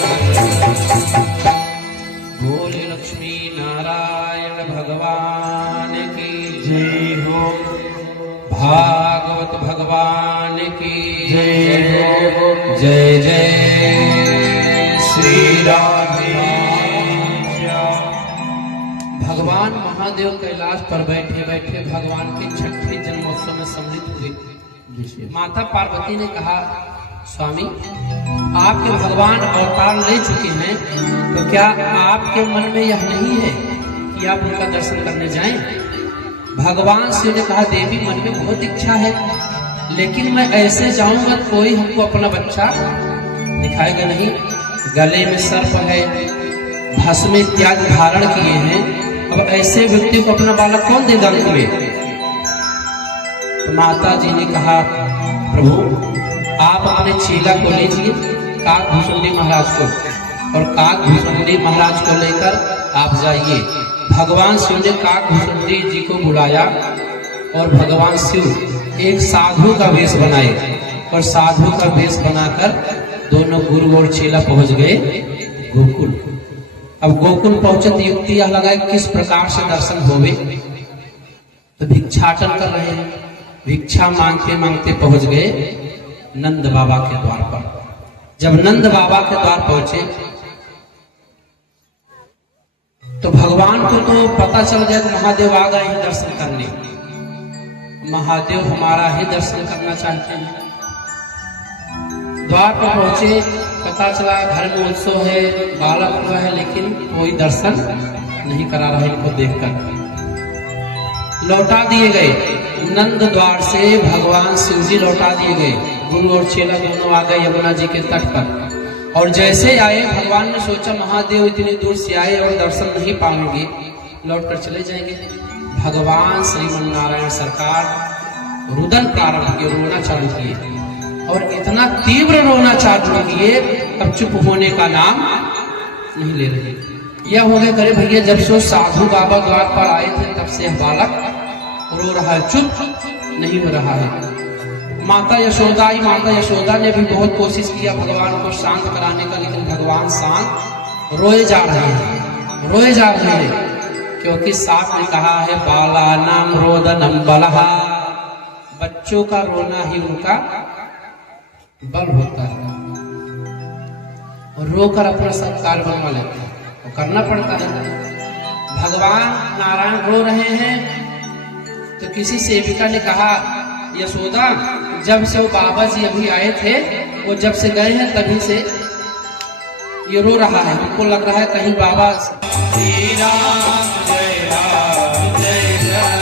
बोल लक्ष्मी नारायण भगवान की जय हो। भागवत भगवान की जय हो। जय जय श्री राधे। भगवान महादेव कैलाश पर बैठे बैठे भगवान के छठे जन्मोत्सव में सम्मिलित हुए। माता पार्वती ने कहा, स्वामी आपके भगवान अवतार ले चुके हैं, तो क्या आपके मन में यह नहीं है कि आप उनका दर्शन करने जाएं? भगवान शिव ने कहा, देवी मन में बहुत इच्छा है, लेकिन मैं ऐसे जाऊंगा कोई हमको अपना बच्चा दिखाएगा नहीं। गले में सर्प है, भस्म इत्यादि धारण किए हैं, अब ऐसे व्यक्ति को अपना बालक कौन देगा अंत में? तो माता जी ने कहा, प्रभु आप अपने चेला को लीजिए काकभूषुंडी महाराज को, और काकभूषुंडी महाराज को लेकर आप जाइए। भगवान शिव ने काकभूषुंडी जी को बुलाया और भगवान शिव एक साधु का वेश बनाए, और साधु का वेश बनाकर दोनों गुरु और चेला पहुंच गए गोकुल। अब गोकुल पहुंचे तो युक्ति यह लगाए किस प्रकार से दर्शन होवे। तो भिक्षाटन कर रहे हैं, भिक्षा मांगते मांगते पहुंच गए नंद बाबा के द्वार पर। जब नंद बाबा के द्वार पहुंचे तो भगवान को तो पता चल गया कि महादेव आ गए हैं दर्शन करने। महादेव हमारा ही दर्शन करना चाहते हैं। द्वार पर पहुंचे, पता चला घर में उत्सव है, बालक हुआ है, लेकिन कोई दर्शन नहीं करा रहा इनको देखकर। लौटा दिए गए नंद द्वार से, भगवान शिव जी लौटा दिए गए। गुरु और चेला दोनों आ गए यमुना जी के तट पर, और जैसे आए भगवान ने सोचा महादेव इतनी दूर से आए और दर्शन नहीं पाएंगे, लौट कर चले जाएंगे। भगवान श्रीमन नारायण सरकार रुदन प्रारंभ किए, रोना चालू किए और इतना तीव्र रोना चालू किए अब चुप होने का नाम नहीं ले रहे। यह हो गया करे भैया जब से साधु बाबा द्वार पर आए थे तब से बालक रो रहा है, चुप नहीं हो रहा है। माता यशोदा ने भी बहुत कोशिश किया भगवान को शांत कराने का, लेकिन भगवान शांत रोए जा रहे हैं क्योंकि साथ में कहा है बाला नाम रोदनम बलहा, बच्चों का रोना ही उनका बल होता है और रोकर अपना सत्कार बनवा लेते हैं, वो करना पड़ता है। भगवान नारायण रो रहे हैं तो किसी सेविका ने कहा यशोदा जब से वो बाबा जी अभी आए थे, वो जब से गए हैं तभी से ये रो रहा है, हमको लग रहा है कहीं बाबा। श्री राम जय राम जय जय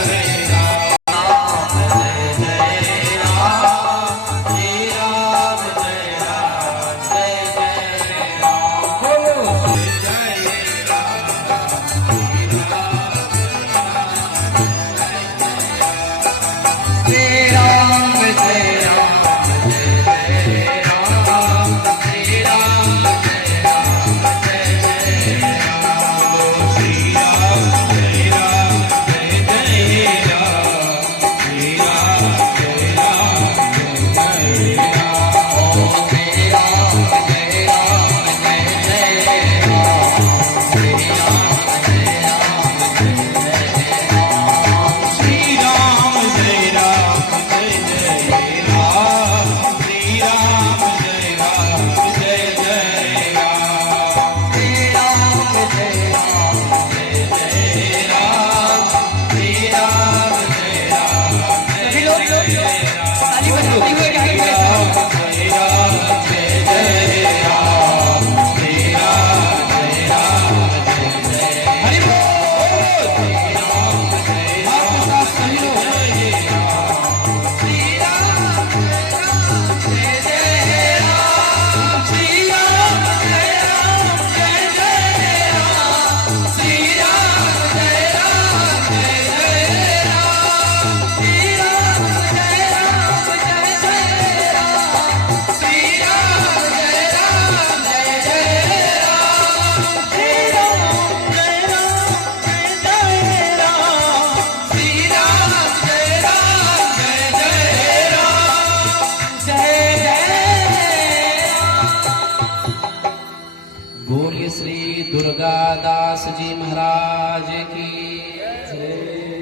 दुर्गादास जी महाराज की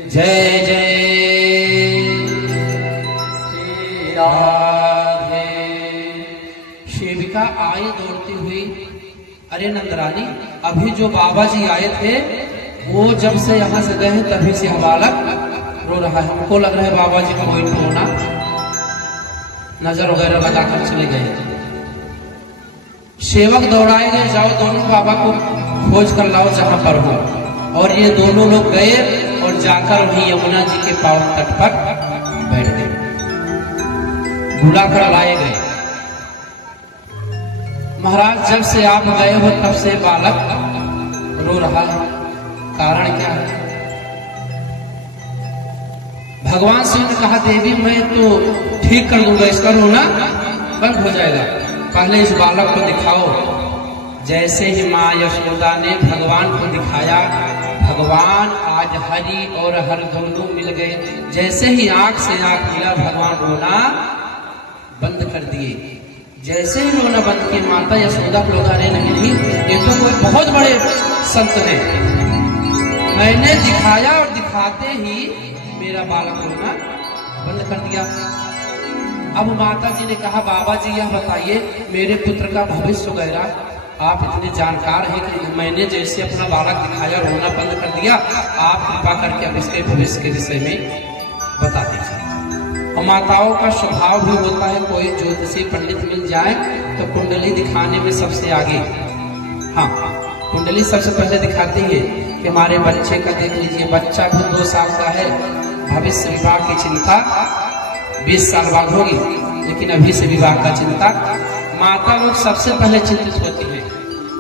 जय जय श्री राधे। सेविका आई दौड़ती हुई, अरे नंदरानी अभी जो बाबा जी आए थे वो जब से यहाँ से गए हैं तभी से बालक रो रहा है, हमको लग रहा है बाबा जी को कोई टोना नजर वगैरह लगाकर चले गए। सेवक दौड़ाए गए, जाओ दोनों बाबा को खोज कर लाओ जहां पर हो। और ये दोनों लोग गए और जाकर वहीं यमुना जी के पावन तट पर बैठ गए, बुलाकर लाए गए। महाराज जब से आप गए हो तब से बालक रो रहा है, कारण क्या है? भगवान शिव ने कहा देवी मैं तो ठीक कर दूंगा, इसका रोना बंद हो जाएगा, पहले इस बालक को दिखाओ। जैसे ही माँ यशोदा ने भगवान को दिखाया, भगवान आज हरि और हर दोनों मिल गए। जैसे ही आंख से आंख मिला भगवान रोना बंद कर दिए। जैसे ही रोना बंद किए माता यशोदा को लगा रहे नहीं, ये तो कोई बहुत बड़े संत है, मैंने दिखाया और दिखाते ही मेरा बालक रोना बंद कर दिया। अब माता जी ने कहा बाबा जी यह बताइए मेरे पुत्र का भविष्य वगैरह, आप इतने जानकार हैं कि मैंने जैसे अपना बालक दिखाया रोना बंद कर दिया, आप कृपा करके अब इसके भविष्य के विषय में बता दीजिए। और माताओं का स्वभाव भी होता है, कोई ज्योतिषी पंडित मिल जाए तो कुंडली दिखाने में सबसे आगे, हाँ कुंडली सबसे पहले दिखाती है कि हमारे बच्चे का देख लीजिए, बच्चा भी 2 साल का है, भविष्य विवाह की चिंता 20 साल बाद होगी, लेकिन अभी से विवाह का चिंता माता लोग सबसे पहले चिंतित होती है।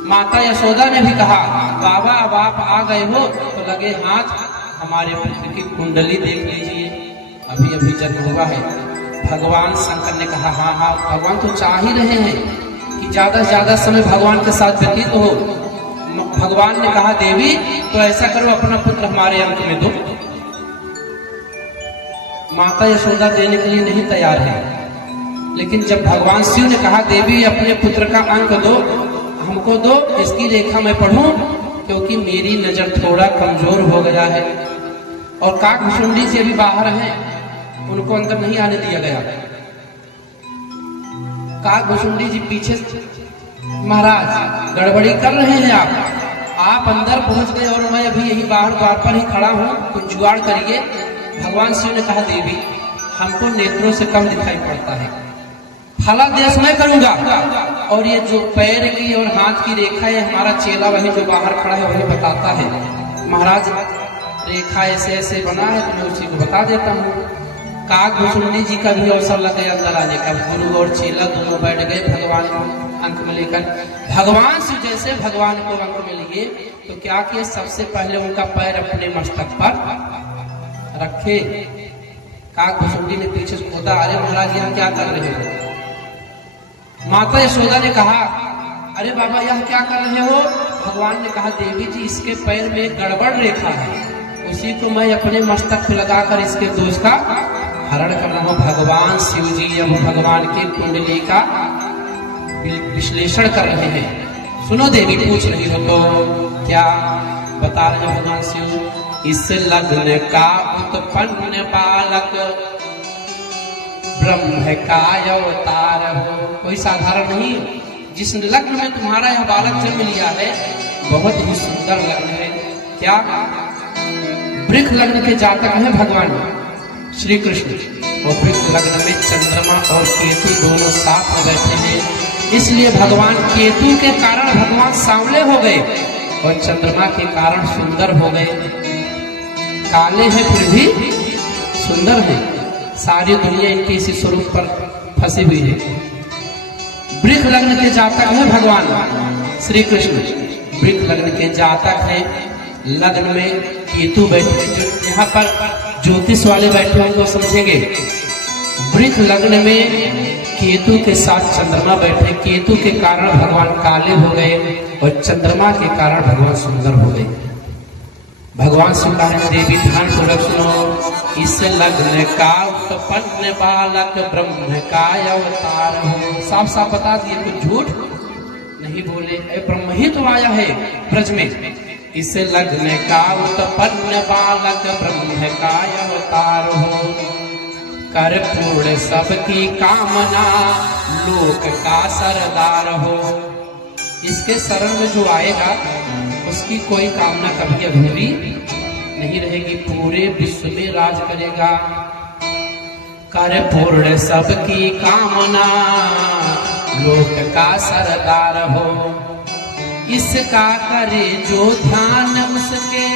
माता यशोदा ने भी कहा बाबा अब आप आ गए हो तो लगे हाथ, हमारे पुत्र की कुंडली देख लीजिए, अभी अभी जन्म हुआ है। भगवान शंकर ने कहा हाँ हाँ, भगवान तो चाह ही रहे हैं कि ज्यादा से ज्यादा समय भगवान के साथ व्यतीत हो। भगवान ने कहा देवी तो ऐसा करो, अपना पुत्र हमारे अंक में दो। माता यशोदा देने के लिए नहीं तैयार है, लेकिन जब भगवान शिव ने कहा देवी अपने पुत्र का अंक दो, हमको दो, इसकी रेखा मैं पढ़ूं, क्योंकि मेरी नजर थोड़ा कमजोर हो गया है। और काकभुसुंडी जी अभी बाहर हैं, उनको अंदर नहीं आने दिया गया। काकभुसुंडी जी पीछे, महाराज गड़बड़ी कर रहे हैं आप अंदर पहुंच गए और मैं अभी यही बाहर द्वार पर ही खड़ा हूं, कुछ जुगाड़ करिए। भगवान शिव ने कहा देवी हमको नेत्रों से कम दिखाई पड़ता है, फलादेश मैं करूंगा, और ये जो पैर की और हाथ की रेखा है हमारा चेला वही जो बाहर खड़ा है वही बताता है। महाराज रेखा ऐसे ऐसे बना है तो मैं उसी को बता देता हूँ। काकभुसुंडी जी का भी अवसर लग गया अंदर आने का। गुरु और चेला दोनों बैठ गए भगवान को अंक में लेकर। भगवान से जैसे भगवान को अंक में लिए तो क्या किए, सबसे पहले उनका पैर अपने मस्तक पर रखे। काकभुसुंडी ने पीछे से खोदा, अरे महाराज यहाँ क्या कर रहे हो? माता यशोदा ने कहा अरे बाबा यह क्या कर रहे हो? भगवान ने कहा देवी जी इसके पैर में गड़बड़ रेखा है, उसी को मैं अपने मस्तक पे लगाकर इसके दोष का हरण कर रहा हूँ। भगवान शिव जी अब भगवान की कुंडली का विश्लेषण कर रहे हैं। सुनो देवी पूछ रही हो तो क्या बता रहे हैं भगवान शिव, इस लग्न का उत्पन्न बालक ब्रह्म का अवतार हो। कोई साधारण नहीं, जिस लग्न में तुम्हारा यह बालक जन्म लिया है बहुत ही सुंदर लग्न है। क्या वृक्ष लग्न के जातक हैं भगवान श्री कृष्ण, और वृक्ष लग्न में चंद्रमा और केतु दोनों साथ में बैठे हैं। इसलिए भगवान केतु के कारण भगवान सांवले हो गए और चंद्रमा के कारण सुंदर हो गए। काले हैं फिर भी सुंदर है, सारी दुनिया इनके इसी स्वरूप पर फंसी हुई है। वृक्ष लग्न के जातक है भगवान श्री कृष्ण, वृक्ष लग्न के जातक है। लग्न में केतु बैठे, जो यहाँ पर ज्योतिष वाले बैठे होंगे वो समझेंगे। वृक्ष लग्न में केतु के साथ चंद्रमा बैठे, केतु के कारण भगवान काले हो गए और चंद्रमा के कारण भगवान सुंदर हो गए। भगवान से कहा देवी ध्यान पूर्वक सुनो, इस लग्न का उत्पन्न बालक ब्रह्म का अवतार हो। साफ साफ बता दिए, कुछ झूठ नहीं बोले, ब्रह्म ही तो आया है ब्रज में। इस लग्न का उत्पन्न बालक ब्रह्म का अवतार हो, कर पूर्ण सबकी कामना लोक का सरदार हो। इसके शरण में जो आएगा उसकी कोई कामना कभी अधूरी नहीं रहेगी, पूरे विश्व में राज करेगा। कर पूर्ण सबकी कामना लोक का सरदार हो, इसका करे जो ध्यान उसके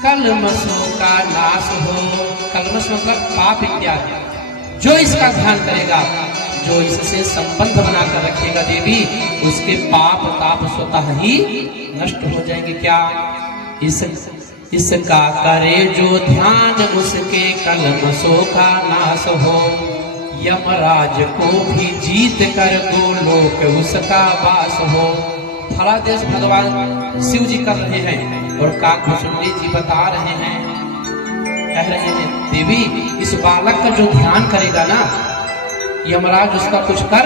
कलमशों का नाश हो। कलमश मतलब पाप इत्यादि, जो इसका ध्यान करेगा, जो इससे संबंध बनाकर रखेगा देवी, उसके पाप ताप स्वतः ही नष्ट हो जाएंगे। क्या इसका करे जो ध्यान उसके कलमशों का नाश हो, यमराज को भी जीत कर गोलोक उसका वास हो। फलादेश भगवान शिव जी कर रहे हैं और काकभुसुंडी जी बता रहे हैं, कह रहे हैं देवी इस बालक का जो ध्यान करेगा ना, यमराज उसका कुछ कर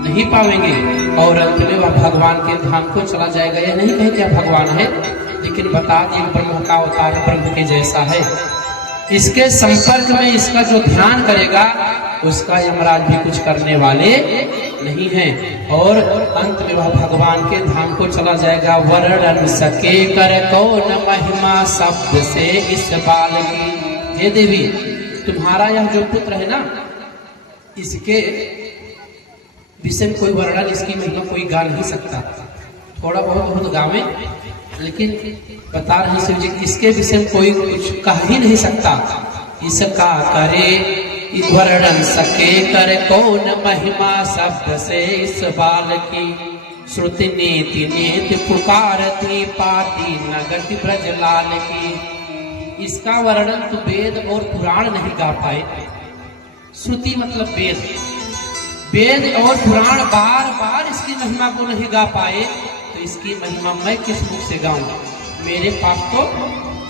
नहीं पाएंगे और अंत में वह भगवान के धाम को चला जाएगा। यह नहीं कहे क्या भगवान है, लेकिन बता दिए ब्रह्म का अवतार ब्रह्म के जैसा है। इसके संपर्क में इसका जो ध्यान करेगा उसका यमराज भी कुछ करने वाले नहीं हैं और अंत में वह भगवान के धाम को चला जाएगा। वर्णन सके कर कौन महिमा शब्द से इस बाल की। हे देवी तुम्हारा यह जो पुत्र है ना, इसके विषय में कोई वर्णन, इसकी महिमा कोई गा नहीं सकता। थोड़ा बहुत गावे, लेकिन बता रहे शिव जी इसके विषय में कोई कुछ कह ही नहीं सकता। इसका करे वर्णन सके कर कौन महिमा शब्द से इस बाल की। श्रुति नेति नेति पुकारती पाती नगति ब्रजलाल की। इसका वर्णन तो वेद और पुराण नहीं गा पाए। श्रुति मतलब वेद, वेद और पुराण बार बार इसकी महिमा को नहीं गा पाए, तो इसकी महिमा मैं किस मुख से गाऊं? मेरे पास तो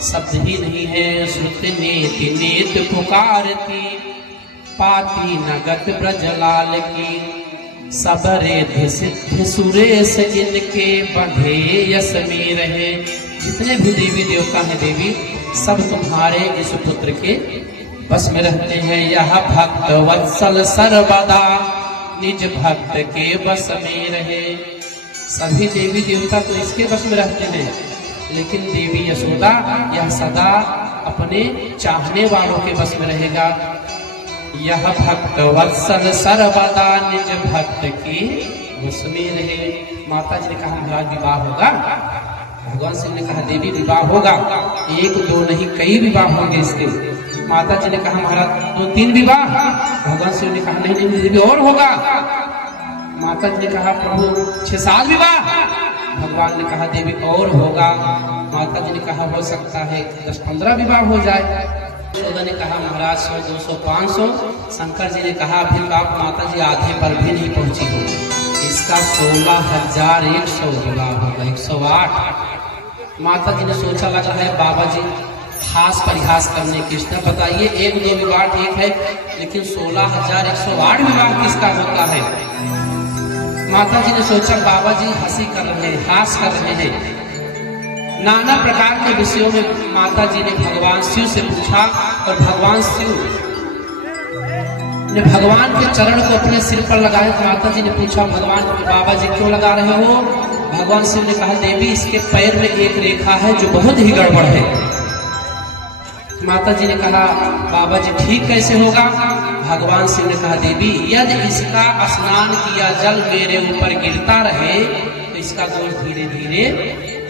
शब्द ही नहीं है। श्रुति नेति नेति पुकारती पाती नगत ब्रजलाल की। सबरे सिद्ध सुरेश इनके बढ़े यश में रहे। जितने भी देवी देवता हैं देवी, सब तुम्हारे इस पुत्र के बस में रहते हैं। यह भक्त वत्सल सर्वदा निज भक्त के बस में रहे। सभी देवी देवता तो इसके बस में रहते हैं, लेकिन देवी यशोदा यह सदा अपने चाहने वालों के बस में रहेगा। यह भक्त वत्सल सर्वदा निज भक्त की बस में रहे। माता जी ने कहा महाराज विवाह होगा। भगवान शिव ने कहा देवी विवाह होगा, एक दो नहीं कई विवाह होंगे इसके। माता जी ने कहा महाराज 2-3 विवाह। भगवान शिव ने कहा नहीं नहीं देवी और होगा। माता जी ने कहा प्रभु 6-7 विवाह। भगवान ने कहा देवी और होगा। माता जी ने कहा हो सकता है 10-15 विवाह हो जाए। यशोदा ने कहा महाराज 100, 200, 500। शंकर जी ने कहा अभी तो आप माता जी आधे पर भी नहीं पहुंची हो। इसका 16,100 विवाह होगा, 108। माता जी ने सोचा लगा है बाबा जी हास परिहास करने की। इसने बताइए 1-2 विवाह ठीक है, लेकिन 16,108 विवाह किसका होता है? माता जी ने सोचा बाबा जी हंसी कर रहे हैं, हास कर रहे हैं। नाना प्रकार के विषयों में माता जी ने भगवान शिव से पूछा, और भगवान शिव ने भगवान के चरण को अपने सिर पर लगाए। माता जी ने पूछा भगवान बाबा जी क्यों लगा रहे हो? भगवान शिव ने कहा देवी इसके पैर में एक रेखा है जो बहुत ही गड़बड़ है। माता जी ने कहा बाबा जी ठीक कैसे होगा? भगवान शिव ने कहा देवी यदि इसका स्नान किया जल मेरे ऊपर गिरता रहे तो इसका दोष धीरे धीरे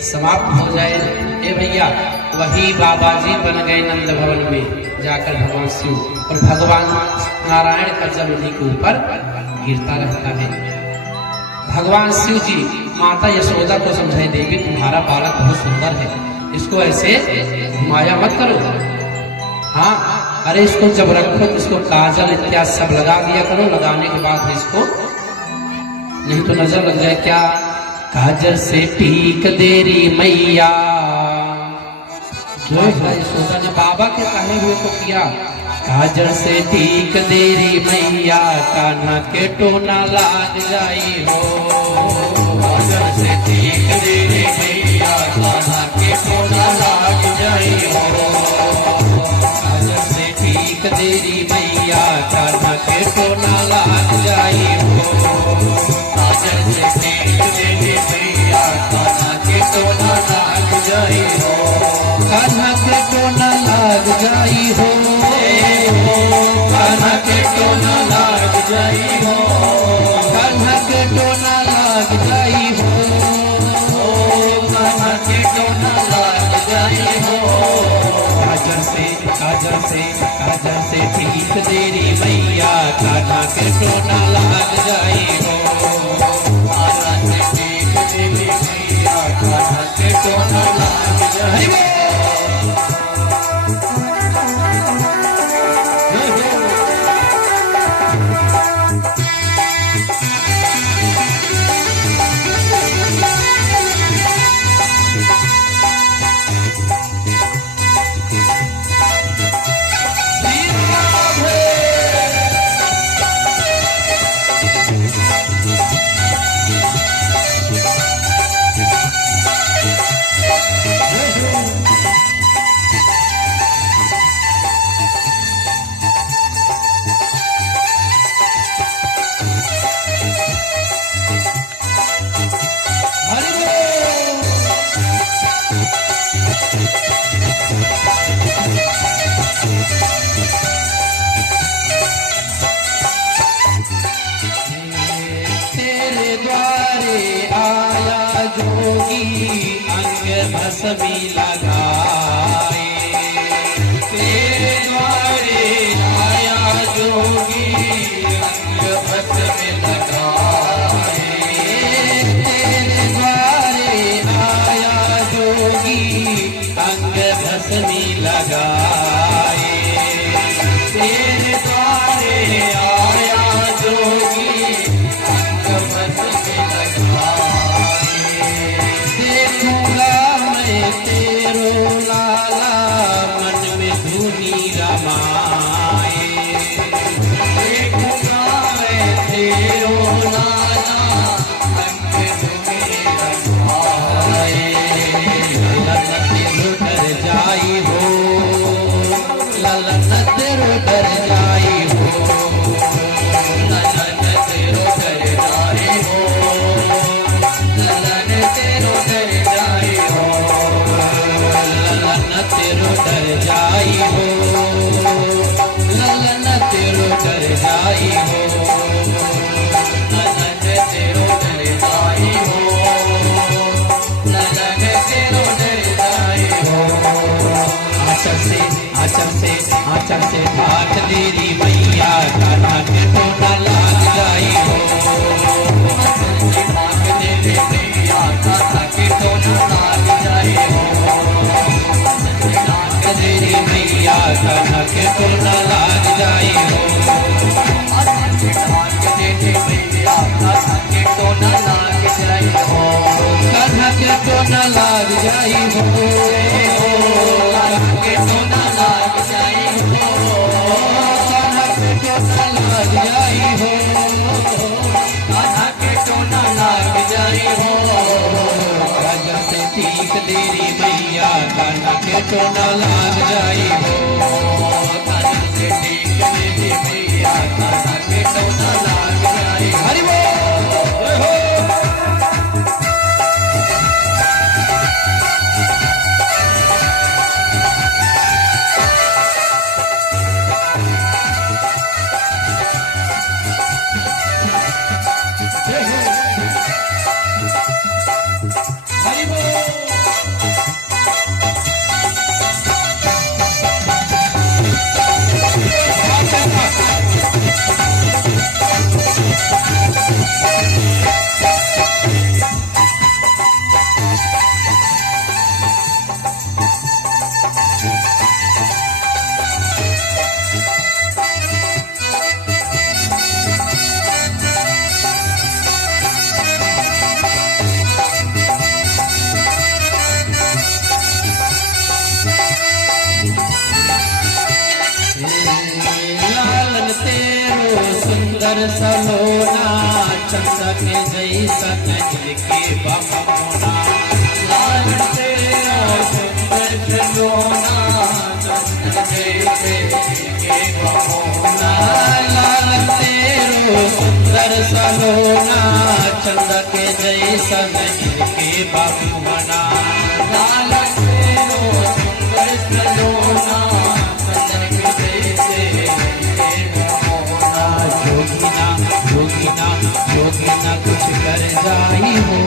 समाप्त हो जाए। ए भैया वही बाबा जी बन गए नंद भवन में जाकर भगवान शिव, और भगवान नारायण का जल उन्हीं के ऊपर गिरता रहता है। भगवान शिव जी माता यशोदा को समझाए देवी तुम्हारा बालक बहुत सुंदर है, इसको ऐसे माया मत करो। हाँ अरे इसको जब रखो तो इसको काजल इत्यादि सब लगा दिया करो, लगाने के बाद इसको नहीं तो नजर लग जाए। क्या काजल से टीक देरी मैया। जो यशोदा ने बाबा के कहे हुए को किया। काजल से टीक देरी मैया, कान्हा के टोना लाग जाई हो। काजल से टीक देरी मैया, कान्हा के टोना लाग जाई हो। काजल से टीक देरी मैया, कान्हा के टोना लाग जाई हो। काजल से टीक देरी मैया, कान्हा के टोना लाग जाई हो। कान्हा के टोना लाग जाई हो। कान्हा के टोना लाग जाई हो। कान्हा के टोना लाग जाई हो। कान्हा के टोना लाग जाई हो। काजल से ठीक देरी मैया, कान्हा के टोना लाग जाई हो। कान्हा से ठीक देरी मैया, कान्हा के टोना लाग जाई हो। भस्मी लगाए, तेरे द्वारे आया जोगी, अंग भस्मी लगाए। हो राजा से ठीक देरी मैया काना के तो न लाग जाई हो काना से ठीक देरी मैया काना के तो न लाग जाई हरि बोल हो सलोना चंदा के जैसा के बमोना लाल तेरा सुंदर सलोना चंदा के बमोना लाल तेरो सुंदर सलोना चंदा के जैसा के बमोना लाल तेरो सुंदर सलोना चंदा के जैसे योगिना कुछ कर जाई हो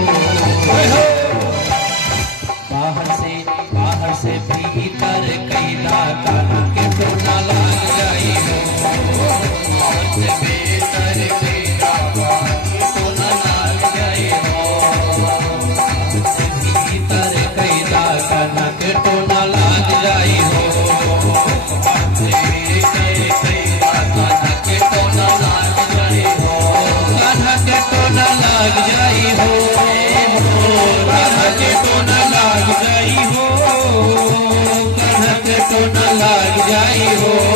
बाहर से भीतर कैला काना के तो न लाग जाई हो बाहर से भीतर कैला काना के तो न लाग जाई हो से भीतर कैला काना के तो न लाग जाई हो बाहर से कैला काना के तो न लाग जाई हो कान्हा के तो न लाग जाई हो कान्हा के तो न लाग जाई हो कान्हा के तो न लाग जाई हो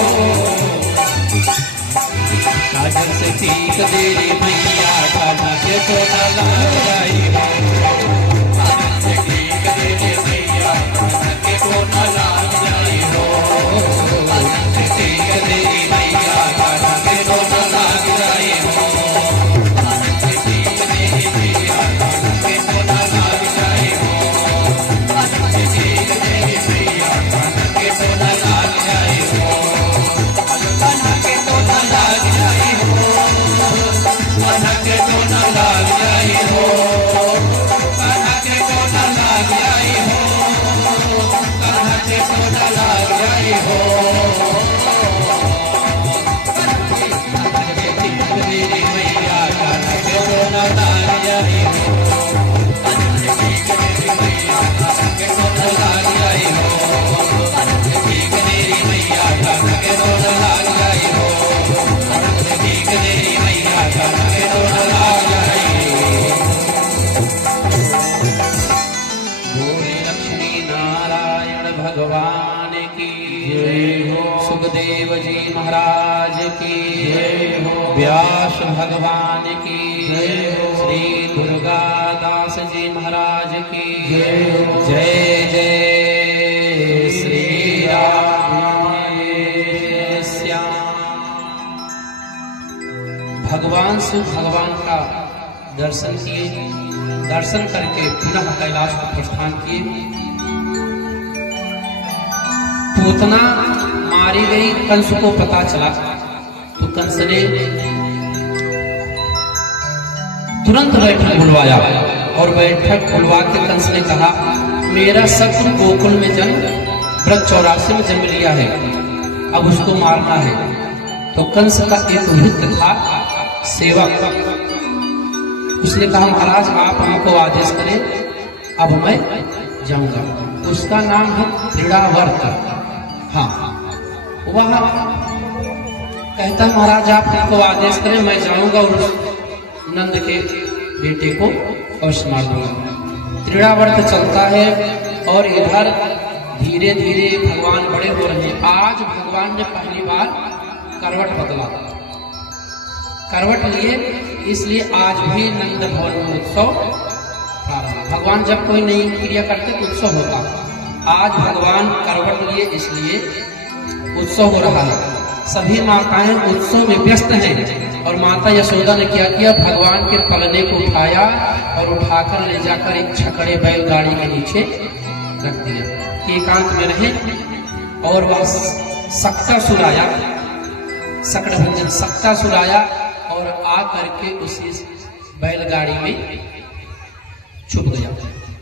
काजल से ठीक देरी मैया कान्हा के तो न लाग जाई हो काजल से ठीक देरी मैया कान्हा के तो न लाग जाई हो काजल से ठीक देरी मैया कान्हा के तो न लाग जाई हो भगवान की जय हो सुखदेव जी महाराज की जय हो व्यास भगवान की जय हो श्री दुर्गादास जी महाराज की जय हो जय जय श्री राम जय श्याम। भगवान से भगवान का दर्शन किए, दर्शन करके पुनः कैलाश को प्रस्थान किए। पूतना मारी गई, कंस को पता चला तो कंस ने तुरंत बैठक बुलवाया और बैठक बुलवा के कंस ने कहा, मेरा शत्रु गोकुल में जन्म व्रत 84 में जन्म लिया है, अब उसको मारना है। तो कंस का एक भृत्य था सेवक, उसने कहा महाराज आप हमको आदेश करें, अब मैं जाऊंगा। उसका नाम है त्रिड़ावर्त। हाँ, वह कहता महाराज आप हमको आदेश करें, मैं जाऊंगा और नंद के बेटे को अवश्य मार दूंगा। त्रिड़ावर्त चलता है और इधर धीरे धीरे भगवान बड़े हो रहे हैं। आज भगवान ने पहली बार करवट बदला, करवट लिए, इसलिए आज भी नंद भवन उत्सव भगवान जब कोई नई क्रिया करते तो उत्सव होता। आज भगवान करवट लिए इसलिए उत्सव हो रहा है। सभी माताएं उत्सव में व्यस्त हैं और माता यशोदा ने क्या किया, भगवान के पलने को उठाया और उठाकर ले जाकर एक छकड़े बैलगाड़ी के नीचे रख दिया कि एकांत में रहे। और वह सक्तासुर आया, सकड़भंजन सक्तासुर आया और आ करके उसी बैलगाड़ी में छुप गया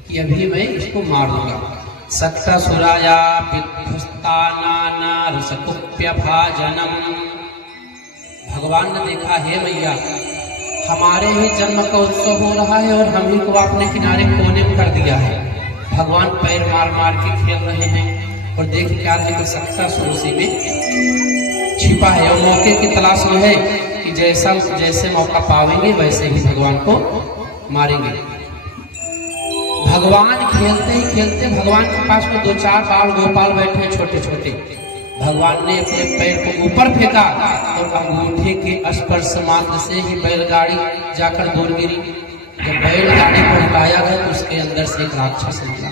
कि अभी मैं इसको मार दूंगा। सक्तासुराया भाजनम। भगवान ने देखा, हे मैया, हमारे ही जन्म का उत्सव हो रहा है और हम ही को आपने किनारे कोने में कर दिया है। भगवान पैर मार मार के खेल रहे हैं और देख क्या रहे कि सक्तासुर उसी में छिपा है और मौके की तलाश में है कि जैसे मौका पावेंगे वैसे ही भगवान को मारेंगे। भगवान खेलते ही खेलते भगवान के पास में 2-4 बाल गोपाल बैठे छोटे छोटे। भगवान ने अपने पैर को ऊपर फेंका और अंगूठे के स्पर्श मात्र से ही बैलगाड़ी जाकर दूर गिरी। जब बैलगाड़ी को हिलाया गया तो उसके अंदर से एक राक्षस निकला।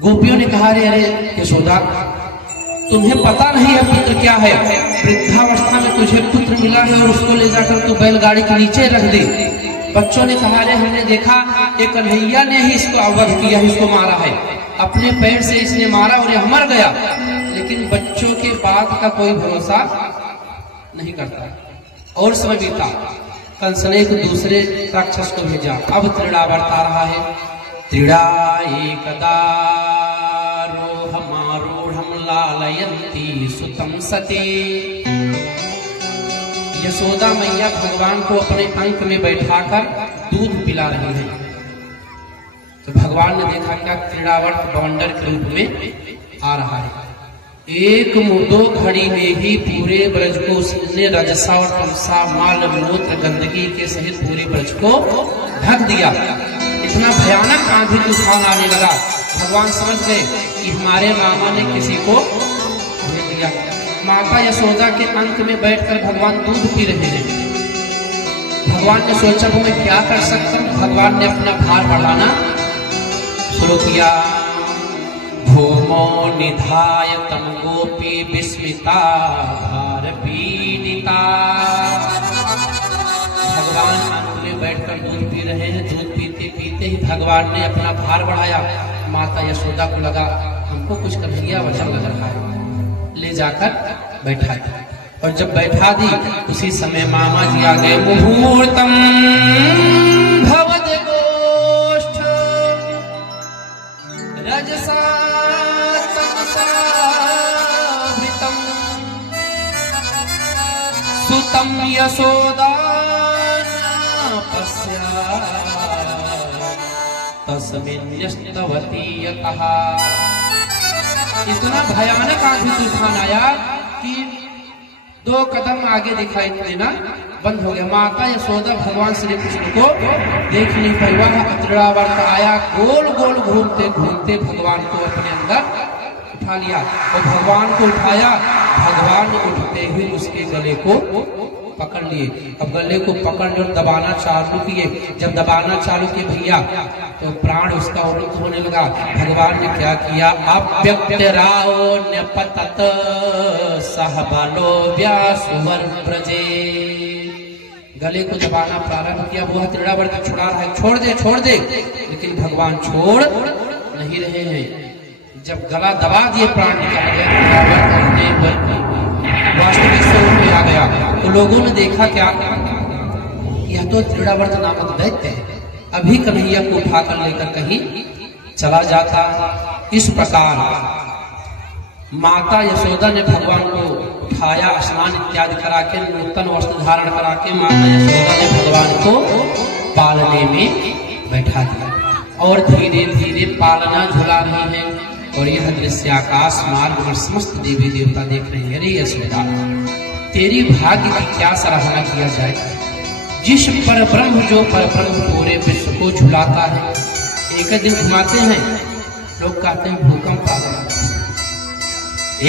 गोपियों ने कहा, अरे यशोदा, तुम्हें पता नहीं है पुत्र क्या है? वृद्धावस्था में तुझे पुत्र मिला है और उसको ले जाकर तू बैलगाड़ी के नीचे रख दे। बच्चों ने कहा, अरे हमने देखा एक कन्हैया ने ही इसको अवध किया, इसको मारा है, अपने पैर से इसने मारा और यह मर गया। लेकिन बच्चों के बात का कोई भरोसा नहीं करता। और समय बीता, कंस ने एक दूसरे राक्षस को भेजा। अब त्रिड़ा बरता रहा है। त्रिड़ा एकदा रोहमारूढ़ लालयन्ती सुतम सती। यशोदा मैया भगवान को अपने अंक में बैठाकर दूध पिला रही है। तो भगवान ने देखा क्या, क्रीड़ावर्त बवंडर के रूप में आ रहा है। एक मुर्दो घड़ी में ही पूरे ब्रज को उसने रजसा और तमसा माल मूत्र गंदगी के सहित पूरे ब्रज को ढक दिया। इतना भयानक आंधी तूफान आने लगा। भगवान समझ गए कि हमारे मामा ने किसी को भेज दिया। माता यशोदा के अंक में बैठकर भगवान दूध पी रहे हैं। भगवान ने सोचा वो मैं क्या कर सकता हूँ। भगवान ने अपना भार बढ़ाना शुरू किया। भूमो निधाय तम गोपी विस्मिता भार पीड़िता। भगवान अंक में बैठकर दूध पी रहे हैं। दूध पीते पीते ही भगवान ने अपना भार बढ़ाया। माता यशोदा को लगा हमको कुछ कन्हैया वचन लग रहा है, ले जाकर बैठा दी। और जब बैठा दी उसी समय मामा जी आ गए। मुहूर्तम भवद गोष्ठ रजसा तमसा भृतम सुतम यशोदा पश्या तस्मिन् यस्तवती यतः। इतना भयानक आंधी तूफान आया कि 2 कदम आगे दिखाई देना बंद हो गया। माता यशोदा भगवान श्री कृष्ण को देख नहीं पाई। वह त्रिड़ावर्त आया, गोल गोल घूमते घूमते भगवान को अपने अंदर उठा लिया और भगवान को उठाया। भगवान उठते ही उसके गले को पकड़ लिए। अब गले को पकड़ और दबाना चालू किए। जब दबाना चालू किए भैया तो प्राण उसका उन्नत होने लगा। भगवान ने क्या किया, अव्यक्तराओ न्यपतत सह बालो व्यासुवर ब्रजे। गले को दबाना प्रारंभ किया। वो त्रिड़ावर्त छुड़ा रहा है, छोड़ दे छोड़ दे, लेकिन भगवान छोड़ नहीं रहे हैं। जब गला दबा दिए प्राण निकल गया। वास्तविक स्वरूप में आ गया तो लोगों ने देखा क्या, यह तो त्रिड़ावर्त नामक दैत्य है, अभी कन्हैया को उठाकर लेकर कहीं चला जाता। इस प्रकार माता यशोदा ने भगवान को उठाया, स्नान इत्यादि करा के, नूतन वस्त्र धारण करा के माता यशोदा ने भगवान को पालने में बैठा दिया और धीरे धीरे पालना झुला रही है। और यह दृश्य आकाश मार्ग पर समस्त देवी देवता देख रहे हैं। अरे यशोदा, तेरी भाग्य की क्या सराहना किया जाए। जिस पर ब्रह्म जो पर ब्रह्म पूरे विश्व को झुलाता है। एक दिन घुमाते हैं, लोग कहते हैं भूकंप आ गया।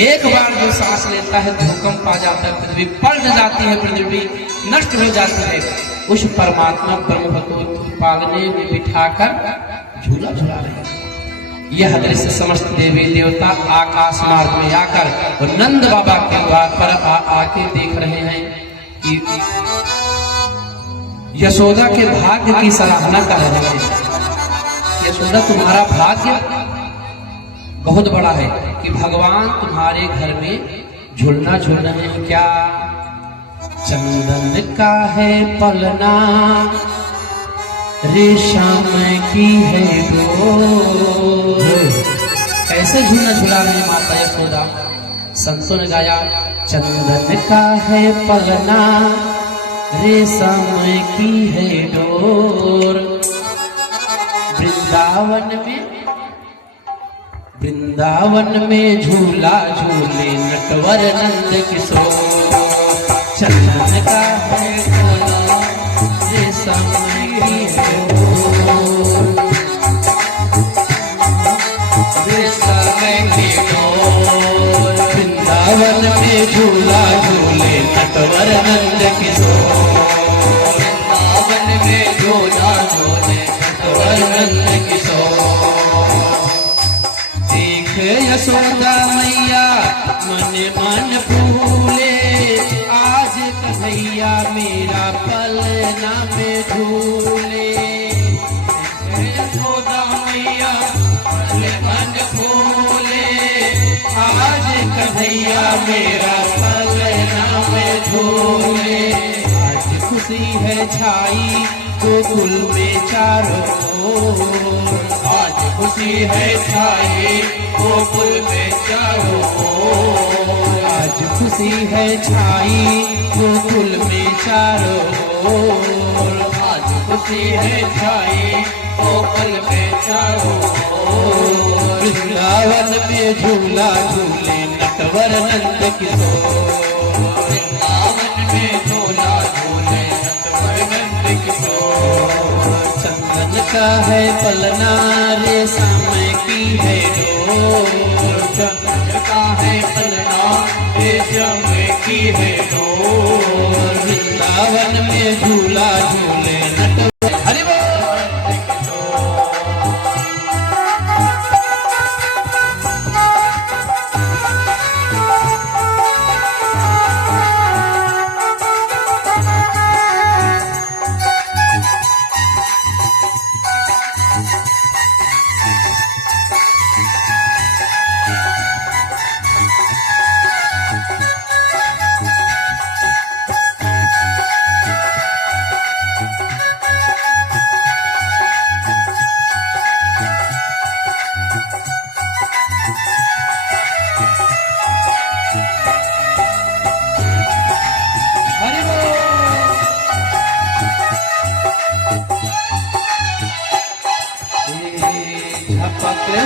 एक बार जो सांस लेता है भूकंप आ जाता है, पृथ्वी पलट जाती है, पृथ्वी नष्ट हो जाती है। उस परमात्मा ब्रह्म को पालने में बिठाकर झूला झूला रहे हैं। यह दृश्य समस्त देवी देवता आकाश मार्ग में आकर और नंद बाबा के द्वार पर आके देख रहे हैं कि यशोदा के भाग्य की सराहना कर रहे हैं। यशोदा तुम्हारा भाग्य बहुत बड़ा है कि भगवान तुम्हारे घर में झूलना झूल रहे हैं। क्या चंदन का है पलना, रेशम की है डोर। कैसे झूलना झूला रहे माता यशोदा? संतों ने गाया, चंदन का है पलना, रेशम की है डोर। वृंदावन में झूला झूले नटवर नंद किशोर। चंदन का है पलना, रेशम की है डोर। वृंदावन में झूला झूले नटवर नंद किशोर। वृंदावन में झूला झूले नटवर नंद किशोर। देख यशोदा मैया मन मन फूले, आज कन्हैया मेरा पलना में झूले। यशोदा मैया मन मन फूले, आज कन्हैया मेरा पलना में झूले। आज खुशी है छाई गोकुल में चारों ओर। आज खुशी है छाई गोकुल में चारों ओर। आज खुशी है छाई गोकुल में चारों ओर। आज खुशी है छाई गोकुल में चारों ओर। वृंदावन में झूला झूले नटवर नंद किशोर। वृंदावन में झूला झूले नटवर नंद किशोर। चंदन का है पलना, रेशम की है डोर। चंदन का है पलना, रेशम की है डोर। वृंदावन में झूला झूले नटवर। हरि बोल।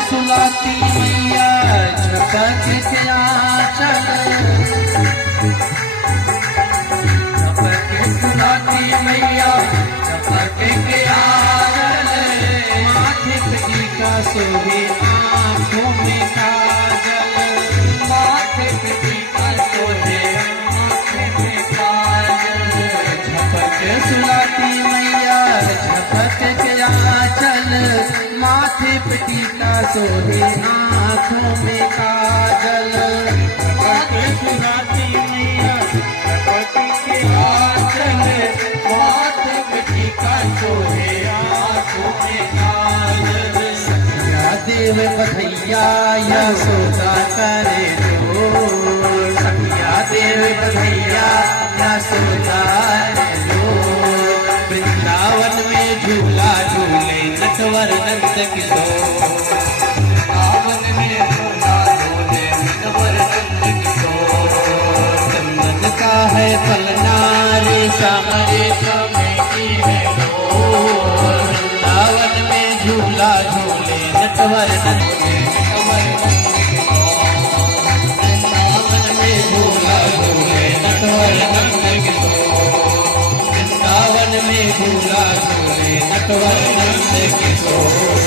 सुलाती मैया झपक के आंचल, झपक सुलाती मैया झपक के आंचल। माथे पे टीका सोहे आँखों में काजल। माथे पे टीका सोहे आँखों में काजल। झपक सुलाती मैया झपक के आंचल। माथे पे टीका सोहे आँखों में काजल। झपक सुलाती मैया झपक के आंचल। माथे पे टीका सोहे आँखों में काजल। सखिया देव बधैया यशोदा करे जोर। सखिया देव बधैया यशोदा करे जोर। वृंदावन में झूला झूले नटवर नंद किशोर। वृंदावन में झूला झूले नटवर नंद किशोर। चंदन का है पलना, रेशम की है डोर। वृंदावन में झूला झूले नटवर नंद किशोर। वृंदावन में झूला झूले नटवर नंद किशोर। वृंदावन में झूला झूले नटवर नंद किशोर।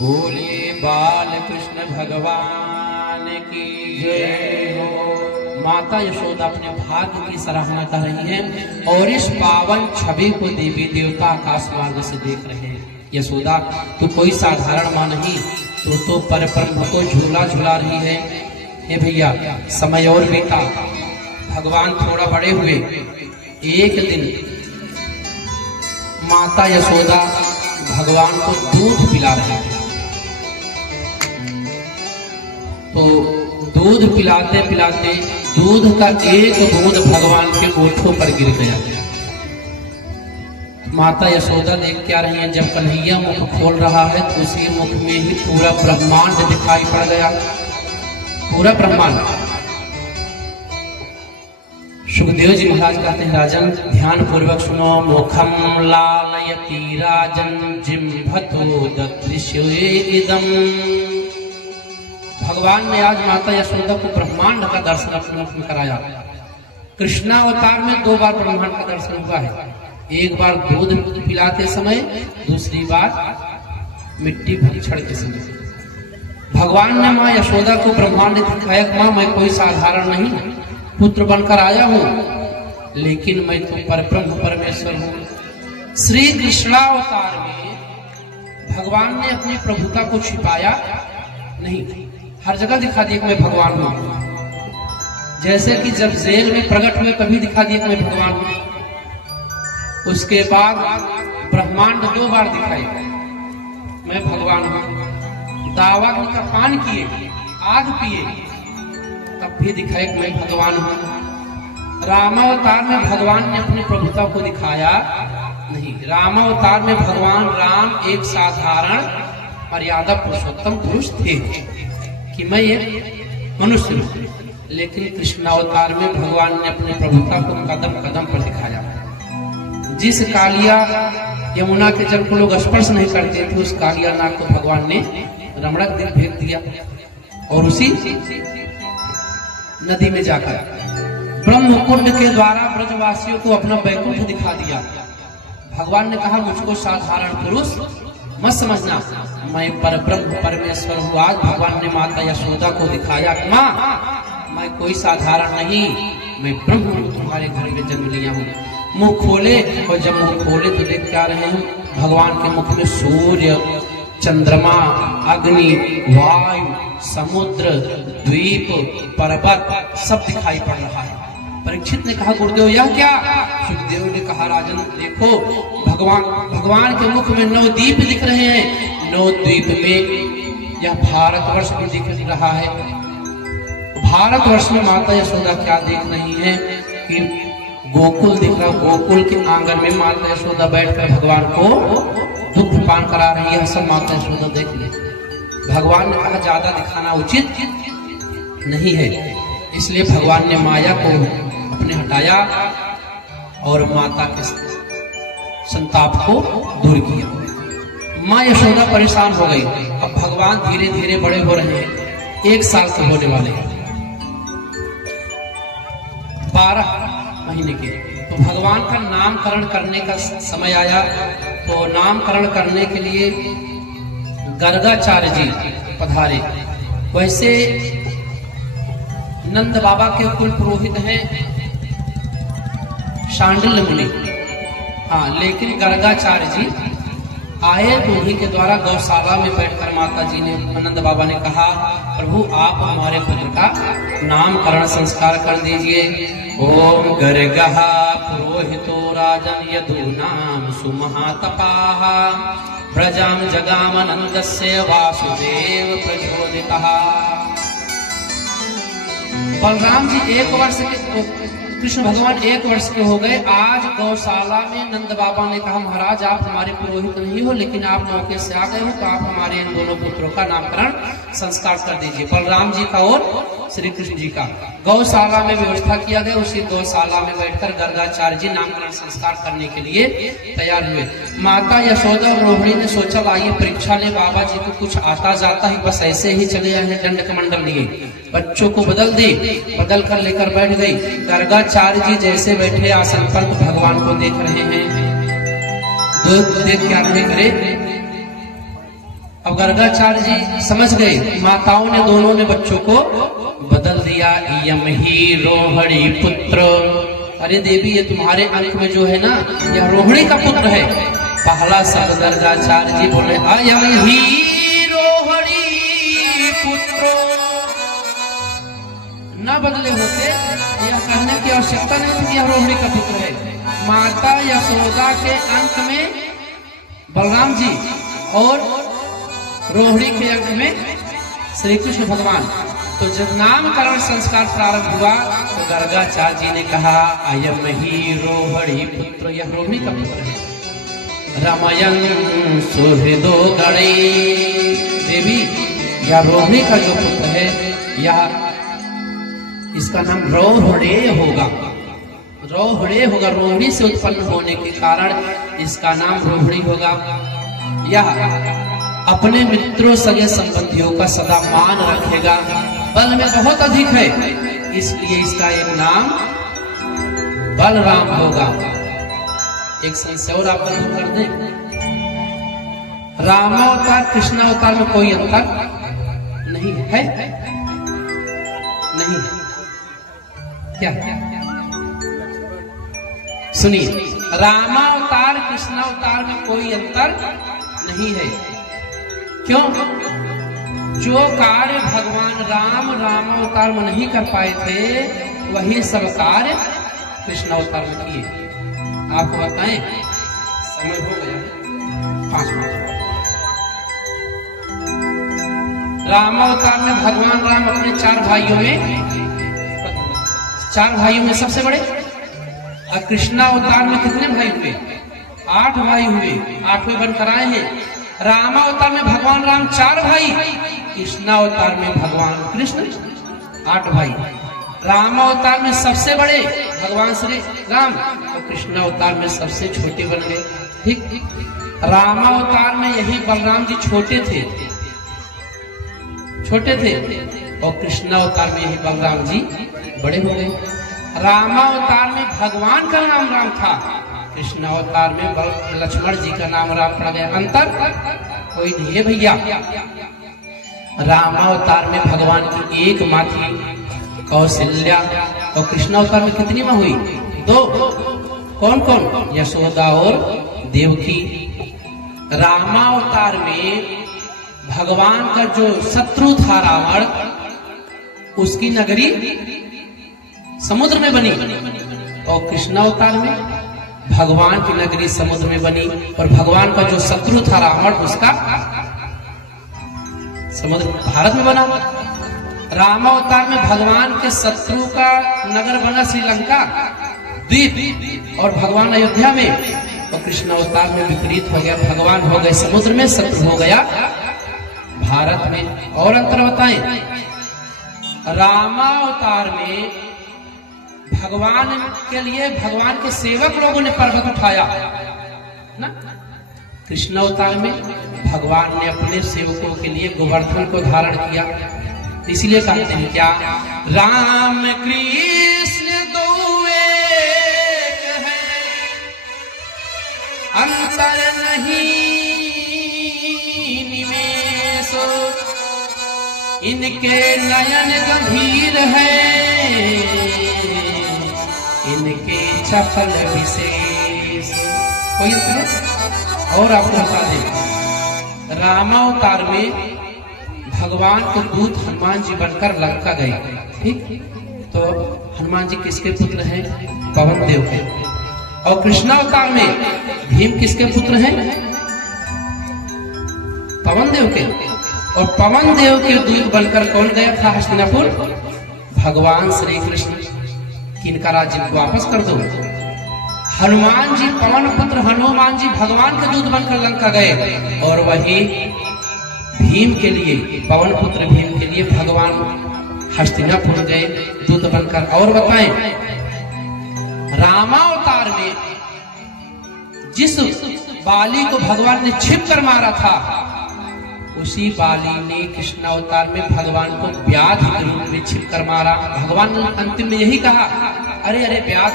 बोलिए बाल कृष्ण भगवान की जय हो। माता यशोदा अपने भाग्य की सराहना कर रही हैं और इस पावन छवि को देवी देवता आकाश मार्ग से देख रहे हैं। यशोदा, तू कोई साधारण मां नहीं, तू तो पर ब्रह्म को झूला झुला रही है। हे भैया, समय और बीता, भगवान थोड़ा बड़े हुए। एक दिन माता यशोदा भगवान को दूध पिला रहे थे, तो दूध पिलाते पिलाते दूध का एक बूंद भगवान के ओठों पर गिर गया। माता यशोदा देख क्या रही है, जब कन्हैया मुख खोल रहा है तो उसी मुख में ही पूरा ब्रह्मांड दिखाई पड़ गया, पूरा ब्रह्मांड। सुखदेव जी महाराज कहते हैं, राजन ध्यान पूर्वक सुनो। मुखम लालयति राजन जिम्भतो दृश्येदम। भगवान ने आज माता यशोदा को ब्रह्मांड का दर्शन अपने मुख में कराया। कृष्णावतार में 2 बार ब्रह्मांड का दर्शन हुआ है, एक बार दूध पिलाते समय, दूसरी बार मिट्टी भरी छड़ के समय। भगवान ने माँ यशोदा को ब्रह्मांड दिखाया, माँ मैं कोई साधारण नहीं पुत्र बनकर आया हूं, लेकिन मैं तो परब्रह्म परमेश्वर हूं। श्री कृष्णावतार में भगवान ने अपनी प्रभुता को छिपाया नहीं, हर जगह दिखा दिया कि मैं भगवान हूं। जैसे कि जब जेल में प्रकट हुए तभी दिखा दिया कि मैं भगवान हूं। उसके बाद ब्रह्मांड 2 बार दिखाई, मैं भगवान हूं। दावा का पान किए, आग पिए, तब भी दिखाए कि मैं भगवान हूं। रामावतार में भगवान ने अपनी प्रभुता को दिखाया नहीं। रामावतार में भगवान राम एक साधारण मर्यादा पुरुषोत्तम पुरुष थे कि मैं एक मनुष्य हूं, लेकिन कृष्णावतार में भगवान ने अपनी प्रभुता को कदम कदम पर दिखाया। जिस कालिया यमुना के जल को लोग स्पर्श नहीं करते थे, उस कालिया नाग को भगवान ने रमणक दिन भेज दिया और उसी नदी में जाकर ब्रह्म कुंड के द्वारा ब्रजवासियों को अपना वैकुंठ दिखा दिया। भगवान ने कहा, मुझको साधारण पुरुष मत समझना, मैं परब्रह्म परमेश्वर हूँ। आज भगवान ने माता यशोदा को दिखाया, माँ मैं कोई साधारण नहीं, मैं ब्रह्म हूँ, तुम्हारे घर में जन्म लिया हूँ। मुंह खोले, और जब मुंह खोले तो देख क्या रहे हैं, भगवान के मुख में सूर्य, चंद्रमा, अग्नि, वायु, समुद्र, द्वीप, पर्वत सब दिखाई पड़ रहा है। परीक्षित ने कहा, गुरुदेव यह क्या? सुखदेव ने कहा, राजन देखो, भगवान के मुख में 9 द्वीप दिख रहे हैं। 9 द्वीप में यह भारतवर्ष भी दिख रहा है। भारतवर्ष में माता यशोदा क्या देख रही है कि गोकुल दिख रहा, गोकुल के आंगन में माता यशोदा बैठकर भगवान को दुग्ध पान करा रही है। सब माता यशोदा देख ले। भगवान ने कहा, ज्यादा दिखाना उचित नहीं है, इसलिए भगवान ने माया को अपने हटाया और माता के संताप को दूर किया। माँ यशोदा परेशान हो गई। अब भगवान धीरे धीरे बड़े हो रहे हैं, 1 साल के होने वाले हैं, 12 महीने के। तो भगवान का नामकरण करने का समय आया, तो नामकरण करने के लिए गर्गाचार्य जी पधारे। वैसे नंद बाबा के कुल पुरोहित हैं शांडिल्य मुनि, हाँ, लेकिन गर्गाचार्य जी आए तो उन्हीं के द्वारा गौशाला में बैठकर माता जी ने, नंद बाबा ने कहा, प्रभु आप हमारे पुत्र का नामकरण संस्कार कर दीजिए। ओम गर्गः पुरोहितो राजन यदूनाम सुमहातपाः प्रजाम जगामनन्दस्य वासुदेव प्रचोदितः। बलराम जी 1 वर्ष के, कृष्ण भगवान 1 वर्ष के हो गए। आज गौशाला में नंद बाबा ने कहा, महाराज आप हमारे पुरोहित नहीं हो, लेकिन आप मौके से आ गए हो, तो आप हमारे इन दोनों पुत्रों का नामकरण संस्कार कर दीजिए, बलराम जी का और श्री कृष्ण जी का। गौशाला में व्यवस्था किया गया। उसी गौशाला में बैठकर गर्गाचार्य जी नामकरण संस्कार करने के लिए तैयार हुए। माता यशोदा और रोहिणी ने सोचा, आइए परीक्षा ले, बाबा जी को कुछ आता जाता ही, बस ऐसे ही चले आए हैं, दंड कमंडल लिए, बच्चों को बदल दी, बदल कर लेकर बैठ गई। गर्गाचार्य जी जैसे बैठे आसन पर, तो भगवान को देख रहे हैं। देख क्या रहे, करे अब गर्गाचार्य जी समझ गए, माताओं ने दोनों ने बच्चों को बदल दिया। यम ही रोहिणी पुत्र, अरे देवी ये तुम्हारे अंक में जो है ना, यह रोहिणी का पुत्र है। पहला शब्द गर्गाचार्य जी बोले अयम ही रोहिणी पुत्र, न बदले होते यह कहने की आवश्यकता नहीं थी कि यह रोहिणी का पुत्र है। माता यशोदा के अंक में बलराम जी और रोहिणी के अंक में श्री कृष्ण भगवान। तो जब नामकरण संस्कार प्रारंभ हुआ तो गर्गाचार्य जी ने कहा अयम ही रोहिणी पुत्र, यह रोहिणी का पुत्र है। रमयन सुहृदो गणे, देवी यह रोहिणी का जो पुत्र है यह इसका नाम रोहिणी होगा, रोहिणी होगा। रोहिणी से उत्पन्न होने के कारण इसका नाम रोहिणी होगा। यह अपने मित्रों सगे संबंधियों का सदा मान रखेगा, बल में बहुत अधिक है, इसलिए इसका एक नाम बलराम होगा। एक संशय और आप दूर कर दें, रामावतार कृष्णावतार में कोई अंतर नहीं है, नहीं है क्या? सुनिए, रामावतार कृष्णावतार में कोई अंतर नहीं है। क्यों? जो कार्य भगवान राम रामावतार में नहीं कर पाए थे वही सब कार्य कृष्णावतार में किए। आपको बताएं, समय हो गया 5 मिनट। रामावतार में भगवान राम अपने 4 भाइयों में सबसे बड़े, और कृष्णावतार में कितने भाई हुए? 8 भाई हुए, 8वें बनकर आए हैं। रामावतार में भगवान राम 4 भाई, कृष्णावतार में भगवान कृष्ण 8 भाई। रामावतार में सबसे बड़े भगवान श्री राम और कृष्णावतार में सबसे छोटे बन गए। ठीक, रामावतार में यही बलराम जी छोटे थे और कृष्णावतार में यही बलराम जी बड़े हो गए। रामावतार में भगवान का नाम राम था, कृष्णावतार में लक्ष्मण जी का नाम राम पड़ गया। अंतर कोई नहीं है भैया। रामावतार में भगवान की एक माँ थी कौशल्या, और कृष्णावतार में कितनी माँ हुई? 2। कौन कौन? यशोदा और देवकी। रामावतार में भगवान का जो शत्रु था रावण, उसकी नगरी समुद्र में बनी, और कृष्णावतार में भगवान की नगरी समुद्र में बनी, और भगवान का जो शत्रु था रावण उसका समुद्र भारत में बना। रामावतार में भगवान के शत्रु का नगर बना श्रीलंका द्वीप, और भगवान अयोध्या में, और कृष्णावतार में विपरीत हो गया, भगवान हो गए समुद्र में, शत्रु हो गया भारत में। और अंतर बताएं, रामावतार में भगवान के लिए भगवान के सेवक लोगों ने पर्वत उठाया ना, कृष्णावतार में भगवान ने अपने सेवकों के लिए गोवर्धन को धारण किया। इसलिए कहते हैं क्या, राम कृष्ण दो एक है, अंतर नहीं निमेष, इनके नयन गंभीर है, इनके चपल विशेष। कोई और आपको बता दें, रामावतार में भगवान के दूत हनुमान जी बनकर लंका गए। ठीक, तो हनुमान जी किसके पुत्र हैं? पवन देव के। और कृष्णावतार में भीम किसके पुत्र हैं? पवन देव के। और पवन देव के दूत बनकर कौन गया था हस्तिनापुर? भगवान श्री कृष्ण। किनका राज्य को वापस कर दो। हनुमान जी पवन पुत्र हनुमान जी भगवान के दूत बनकर लंका गए, और वही भीम के लिए, पवन पुत्र भीम के लिए भगवान हस्तिनापुर गए दूत बनकर। और बताएं, रामावतार में जिस बाली को भगवान ने छिप कर मारा था, उसी बाली ने कृष्णावतार में भगवान को व्याध के रूप में छिप कर मारा। भगवान ने अंतिम में यही कहा, अरे अरे व्याध,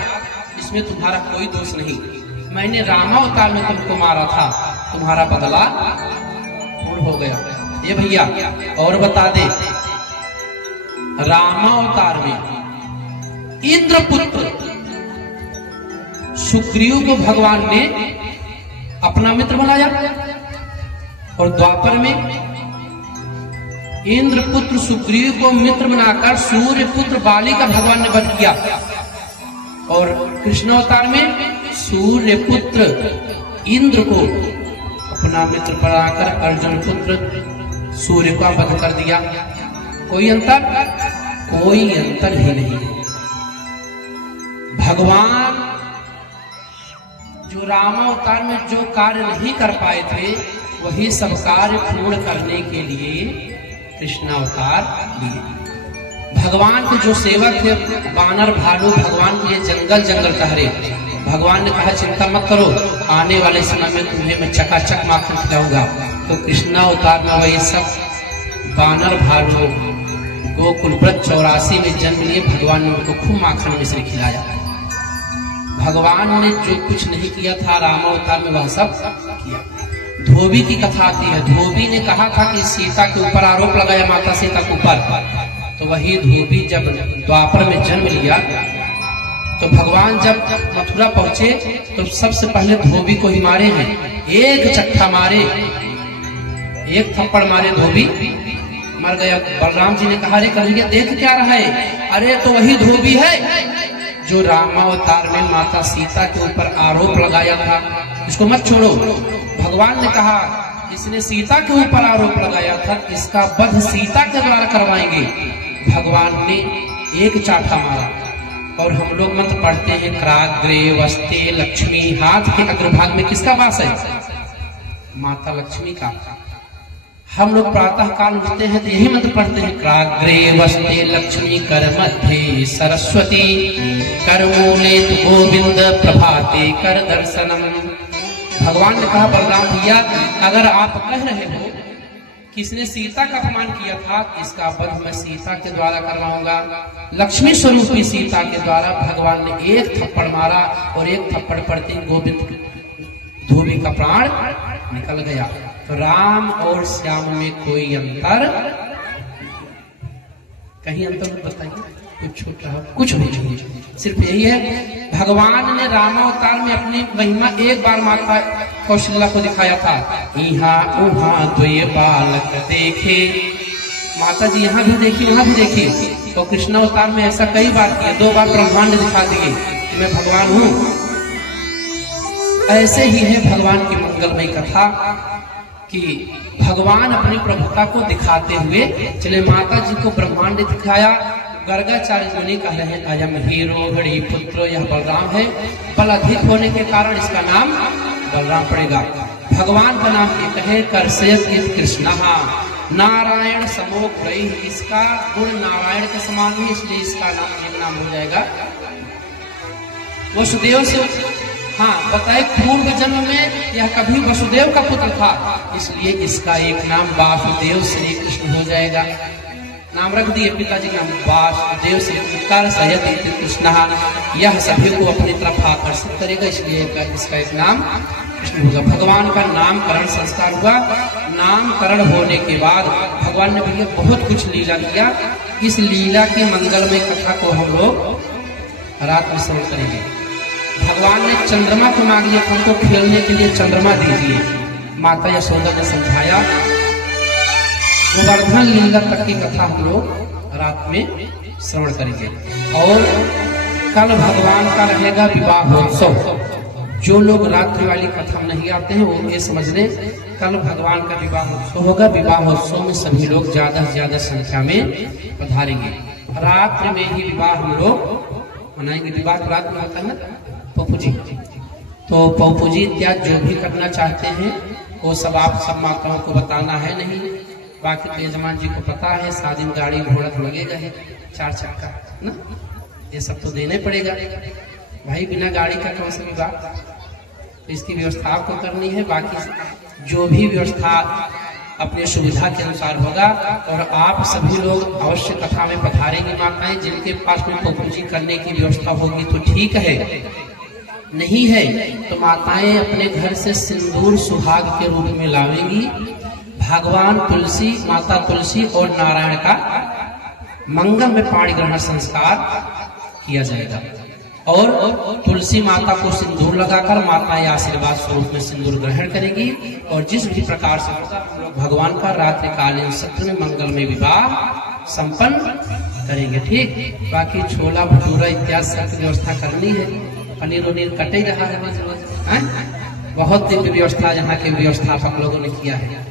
इसमें तुम्हारा कोई दोष नहीं, मैंने रामावतार में तुमको मारा था, तुम्हारा बदला पूर्ण हो गया। ये भैया और बता दे, रामावतार में इंद्रपुत्र सुग्रीव को भगवान ने अपना मित्र बनाया, और द्वापर में इंद्रपुत्र सुग्रीव को मित्र बनाकर सूर्य पुत्र बाली का भगवान ने वध किया, और कृष्णावतार में सूर्य पुत्र इंद्र को अपना मित्र बनाकर अर्जुन पुत्र सूर्य का वध कर दिया। कोई अंतर? कोई अंतर ही नहीं है। भगवान जो रामावतार में जो कार्य नहीं कर पाए थे, वही सब कार्य पूर्ण करने के लिए कृष्णावतार लिए। भगवान के जो सेवक थे वानर भालू, भगवान के जंगल जंगल टहरे। भगवान ने कहा चिंता मत करो, आने वाले समय में तुम्हें मैं चकाचक माखन खिलाऊंगा। तो कृष्णावतार में वही सब वानर भालू गोकुल व्रत 84 में जन्म लिए। भगवान ने उनको खूब माखन मिश्री खिलाया। भगवान ने जो कुछ नहीं किया था रामावतार में, वह सब किया। धोबी की कथा आती है। धोबी ने कहा था कि सीता के ऊपर आरोप लगाया, माता सीता के ऊपर। तो वही धोबी जब द्वापर में जन्म लिया, तो भगवान जब मथुरा पहुंचे तो सबसे पहले धोबी को ही मारे हैं। एक चट्टा मारे, एक थप्पड़ मारे, धोबी मर गया। बलराम जी ने कहा अरे कन्हैया देख क्या रहा है? अरे तो वही धोबी है जो रामावतार में माता सीता के ऊपर आरोप लगाया था, इसको मत छोड़ो। भगवान ने कहा इसने सीता के ऊपर आरोप लगाया था, इसका वध सीता के द्वारा करवाएंगे। भगवान ने एक चाटा मारा, और हम लोग मंत्र पढ़ते हैं कराग्रे वस्ते लक्ष्मी। हाथ के अग्रभाग में किसका वास है? माता लक्ष्मी का। हम लोग प्रातः काल उठते हैं तो यही मंत्र पढ़ते हैं कराग्रे वस्ते लक्ष्मी कर मध्य सरस्वती करमूले गोविंद प्रभाते कर दर्शनम। भगवान ने कहा बलराम भैया अगर आप कह रहे हो कि इसने सीता का अपमान किया था, इसका वध मैं सीता के द्वारा करवाऊंगा। लक्ष्मी स्वरूपी सीता के द्वारा भगवान ने एक थप्पड़ मारा, और एक थप्पड़ पड़ते ही गोविंद धोबी का प्राण निकल गया। तो राम और श्याम में कोई अंतर, कहीं अंतर बताइए? कुछ छूट रहा? कुछ नहीं, सिर्फ यही है भगवान ने रामावतार में अपनी महिमा एक बार माता कौशल्या को दिखाया था। यहाँ उहाँ तो ये बालक देखे, माता जी यहाँ भी देखी वहां भी देखी। तो कृष्णावतार में ऐसा कई बार किया, 2 बार ब्रह्मांड दिखा दिए कि मैं भगवान हूँ। ऐसे ही है भगवान की मंगलमयी कथा कि भगवान अपनी प्रभुता को दिखाते हुए चले। माता जी को ब्रह्मांड दिखाया। गर्गाचार्य मुनि कह रहे हैं अयम हीरो घड़ी पुत्र, यह बलराम है। बल अधिक होने के कारण इसका नाम बलराम पड़ेगा। भगवान का नाम एक है करसेत कृष्ण नारायण समोक गई, इसका गुण नारायण के समान है, इसलिए इसका नाम एक नाम हो जाएगा वसुदेव से। हाँ बताए पूर्व जन्म में यह कभी वसुदेव का पुत्र था, इसलिए इसका एक नाम वासुदेव श्री कृष्ण हो जाएगा। नाम रख दिए पिताजी का नाम वासुदेव श्री कृष्ण। यह सभी को अपनी तरफ आकर्षित करेगा, इसलिए इसका एक नाम कृष्ण होगा। भगवान का नामकरण संस्कार हुआ। नामकरण होने के बाद भगवान ने भैया बहुत कुछ लीला किया। इस लीला की मंगलमय कथा को हम लोग रात में श्रवण करेंगे। भगवान ने चंद्रमा को मांग लिया, हमको खेलने के लिए चंद्रमा दीजिए। माता यशोदा ने समझाया। गोवर्धन लीला तक की कथा हम लोग रात में श्रवण करेंगे। और कल भगवान का रहेगा विवाहोत्सव। जो लोग रात्रि वाली कथा में नहीं आते हैं वो ये समझ लें, कल भगवान का विवाहोत्सव होगा। विवाहोत्सव में सभी लोग ज्यादा से ज्यादा संख्या में पधारेंगे। रात्रि में ही विवाह हम लोग मनाएंगे। विवाह तो रात में होता है ना पप्पू जी, तो पप्पू जी इत्यादि जो भी करना चाहते हैं वो सब आप सब माताओं को बताना है नहीं। बाकी तो यजमान जी को पता है, शादी में गाड़ी घोड़ा तो लगेगा है, 4 चक्का ना, ये सब तो देने पड़ेगा भाई। बिना गाड़ी का कौन सा विवाह? तो इसकी व्यवस्था आपको करनी है। बाकी जो भी व्यवस्था अपने सुविधा के अनुसार होगा। और आप सभी लोग अवश्य कथा में पधारेंगे। माताएं जिनके पास में पप्पू जी करने की व्यवस्था होगी तो ठीक है, नहीं है तो माताएं अपने घर से सिंदूर सुहाग के रूप में लावेंगी। भगवान तुलसी, माता तुलसी और नारायण का मंगल में पाणी ग्रहण संस्कार किया जाएगा। और तुलसी माता को सिंदूर लगाकर माता या आशीर्वाद स्वरूप में सिंदूर ग्रहण करेंगी। और जिस भी प्रकार से हम लोग भगवान का रात्रिकालीन सत्र में मंगल में विवाह संपन्न करेंगे। ठीक, बाकी छोला भटूरा इत्यादि सब व्यवस्था करनी है। पनीर उनीर कटे रहा है रोज रोज, बहुत दिव्य व्यवस्था यहाँ के व्यवस्थापक लोगों ने किया है।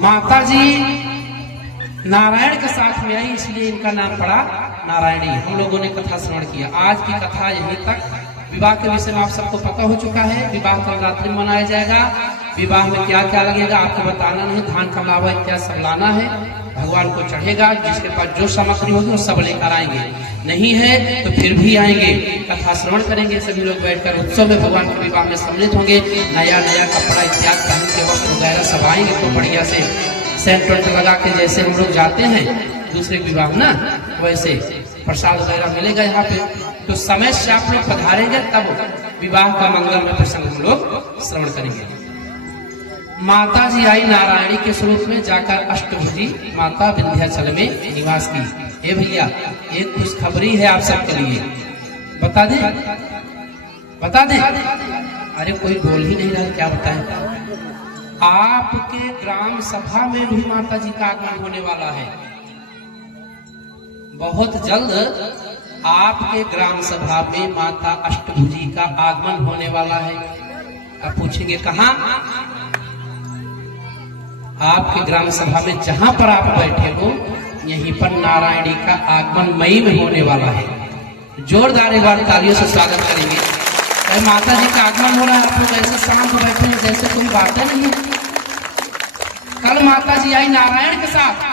माता जी नारायण के साथ में आई, इसलिए इनका नाम पड़ा नारायणी। हम लोगों ने कथा श्रवण किया। आज की कथा यहीं तक। विवाह के विषय में आप सबको पता हो चुका है। विवाह कल रात्रि में मनाया जाएगा। विवाह में क्या क्या लगेगा आपको बताना नहीं, धान का लावा इत्यादि सब लाना है, भगवान को चढ़ेगा। जिसके पास जो सामग्री होगी वो सब लेकर आएंगे, नहीं है तो फिर भी आएंगे, कथा श्रवण करेंगे। सभी लोग बैठकर उत्सव में भगवान के विवाह में सम्मिलित होंगे। नया नया कपड़ा इत्यादि पहन के वस्त्र वगैरह सब आएंगे, तो बढ़िया से सेंट वेंट लगा के जैसे हम लोग जाते हैं दूसरे विवाह ना, वैसे प्रसाद वगैरह मिलेगा यहाँ पे। तो समय से आप लोग पधारेंगे, तब विवाह का मंगल में प्रसंग हम लोग श्रवण करेंगे। माता जी आई नारायणी के स्वरूप में, जाकर अष्टभुजी माता विंध्याचल में निवास की। ए भैया, एक खुशखबरी है आप सबके लिए, बता दें? बता दें? अरे कोई बोल ही नहीं रहा, क्या बताएं? आपके ग्राम सभा में भी माता जी का आगमन होने वाला है। बहुत जल्द आपके ग्राम सभा में माता अष्टभुजी का आगमन होने वाला है। आप पूछेंगे कहाँ? आपके ग्राम सभा में जहां पर आप बैठे हो, यहीं पर नारायणी का आगमन मई में होने वाला है। जोरदार एक बार तालियों से स्वागत करेंगे। माता जी का आगमन हो रहा है, आप लोग ऐसे शांत बैठे हैं जैसे कोई बात नहीं है। कल माता जी आई नारायण के साथ,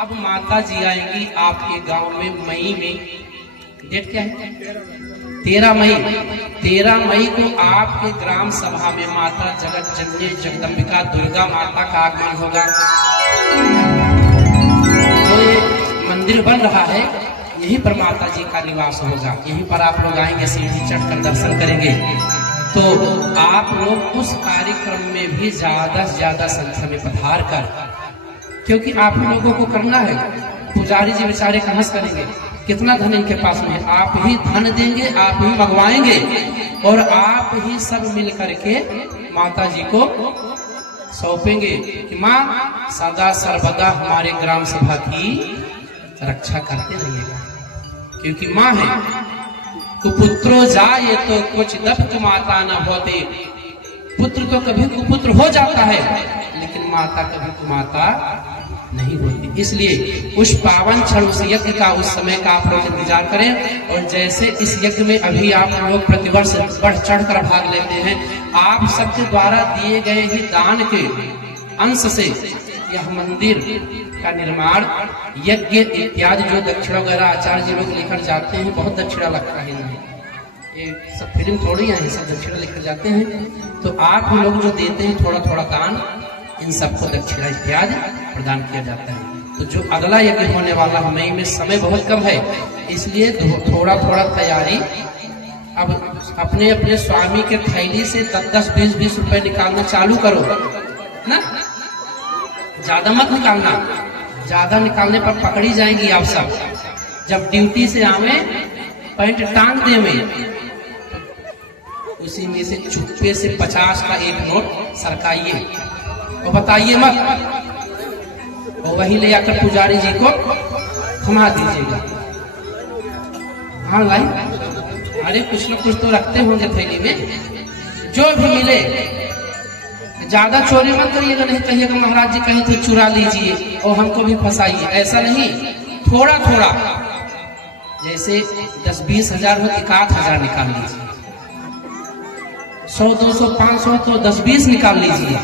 अब माता जी आएंगी आपके गांव में मई में। डेट क्या है? 13 मई। 13 मई को आपके ग्राम सभा में माता जगत जननी जगदम्बिका दुर्गा माता का आगमन होगा। जो ये मंदिर बन रहा है, यहीं पर माता जी का निवास होगा। यहीं पर आप लोग आएंगे, सीढ़ी चढ़कर दर्शन करेंगे। तो आप लोग उस कार्यक्रम में भी ज्यादा से ज्यादा संख्या में पधार कर, क्योंकि आप लोगों को करना है। पुजारी जी बेचारे कहाँ से करेंगे? कितना धन इनके पास में है? आप ही धन देंगे, आप ही मंगवाएंगे और आप ही सब मिल करके माता जी को सौंपेंगे कि माँ सदा सर्वदा हमारे ग्राम सभा की रक्षा करते रहिएगा, क्योंकि माँ है। कुपुत्रो जाए तो कुछ दफ्त माता न होते। पुत्र तो कभी कुपुत्र हो जाता है, लेकिन माता कभी कुमाता नहीं होती। इसलिए उस पावन क्षण, उस यज्ञ का, उस समय का आप लोग इंतजार करें। और जैसे इस यज्ञ में अभी आप लोग प्रतिवर्ष बढ़ चढ़ कर भाग लेते हैं, आप सबके द्वारा दिए गए ही दान के अंश से यह मंदिर का निर्माण, यज्ञ इत्यादि जो दक्षिणा वगैरह आचार्य जी लोग लेकर जाते हैं, बहुत दक्षिणा लगता है इनमें। ये सब फिल्म थोड़ी है, सब दक्षिणा लेकर जाते हैं। तो आप लोग जो देते हैं थोड़ा थोड़ा दान, इन सबको दक्षिणा इत्यादि प्रदान किया जाता है। तो जो अगला यज्ञ होने वाला मई में, समय बहुत कम है, इसलिए थोड़ा थोड़ा तैयारी। अब अपने अपने स्वामी के थैली से 10-10, 20-20 रुपए निकालना चालू करो ना, ज्यादा मत निकालना। ज्यादा निकालने पर पकड़ी जाएंगी आप सब। जब ड्यूटी से आवे, पैंट टांग दे में, उसी में से चुप्पे से 50 का एक नोट सरकाइए और बताइए मत, और वही ले आकर पुजारी जी को थमा दीजिएगा। हाँ भाई, अरे कुछ न कुछ तो रखते होंगे थैली में, जो भी मिले। ज्यादा चोरी मत करिएगा, नहीं कहिएगा महाराज जी कहीं तो चुरा लीजिए और हमको भी फंसाइए, ऐसा नहीं। थोड़ा थोड़ा, जैसे 10-20 हजार हो, 1,000 निकाल लीजिए। 100, 200, 500 तो 10-20 निकाल लीजिए।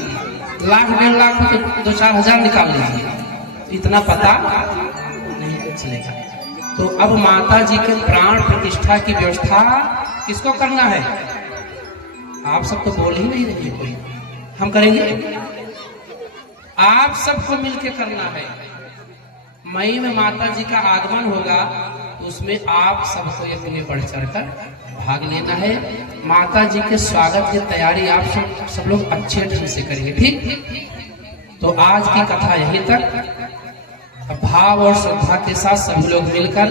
1,00,000-1.5 लाख हो तो 2-4 हजार निकाल लीजिए। इतना पता नहीं चलेगा। तो अब माता जी के प्राण प्रतिष्ठा की व्यवस्था किसको करना है? आप सब तो बोल ही नहीं रहे कोई। हम करेंगे, आप सबको मिलके करना है। मई में माता जी का आगमन होगा, उसमें आप सबको एक में बढ़ चढ़कर भाग लेना है। माता जी के स्वागत की तैयारी आप सब लोग अच्छे ढंग से करिए, ठीक। तो आज की कथा यहीं तक। भाव और श्रद्धा के साथ सभी लोग मिलकर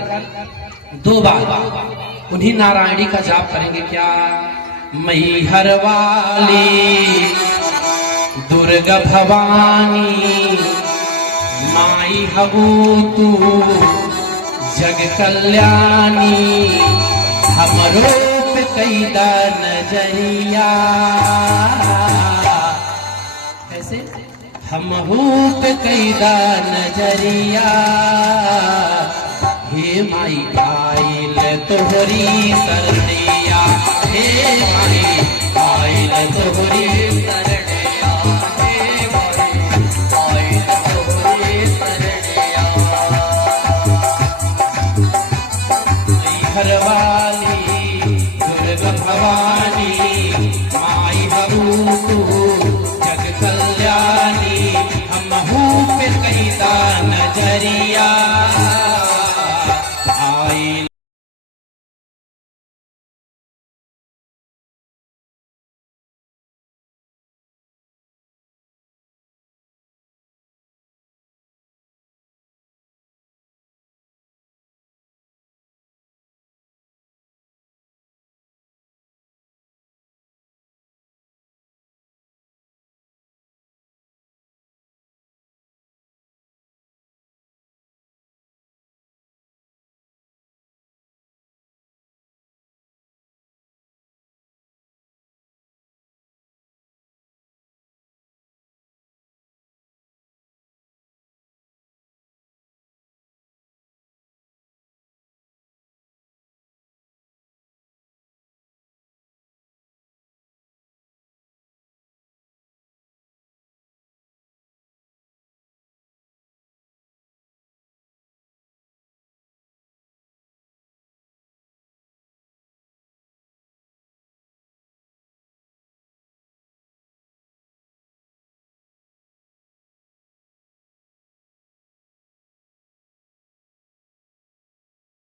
2 बार उन्हीं नारायणी का जाप करेंगे। क्या? मैहर वाली दुर्गा भवानी माई हबू तू जग कल्याणी, हमरो पे कैदा नजरिया। कैसे? हमहू पे कैदा नजरिया, हे माई आइल तोहरी सरनिया, हे माई आइल तोहरी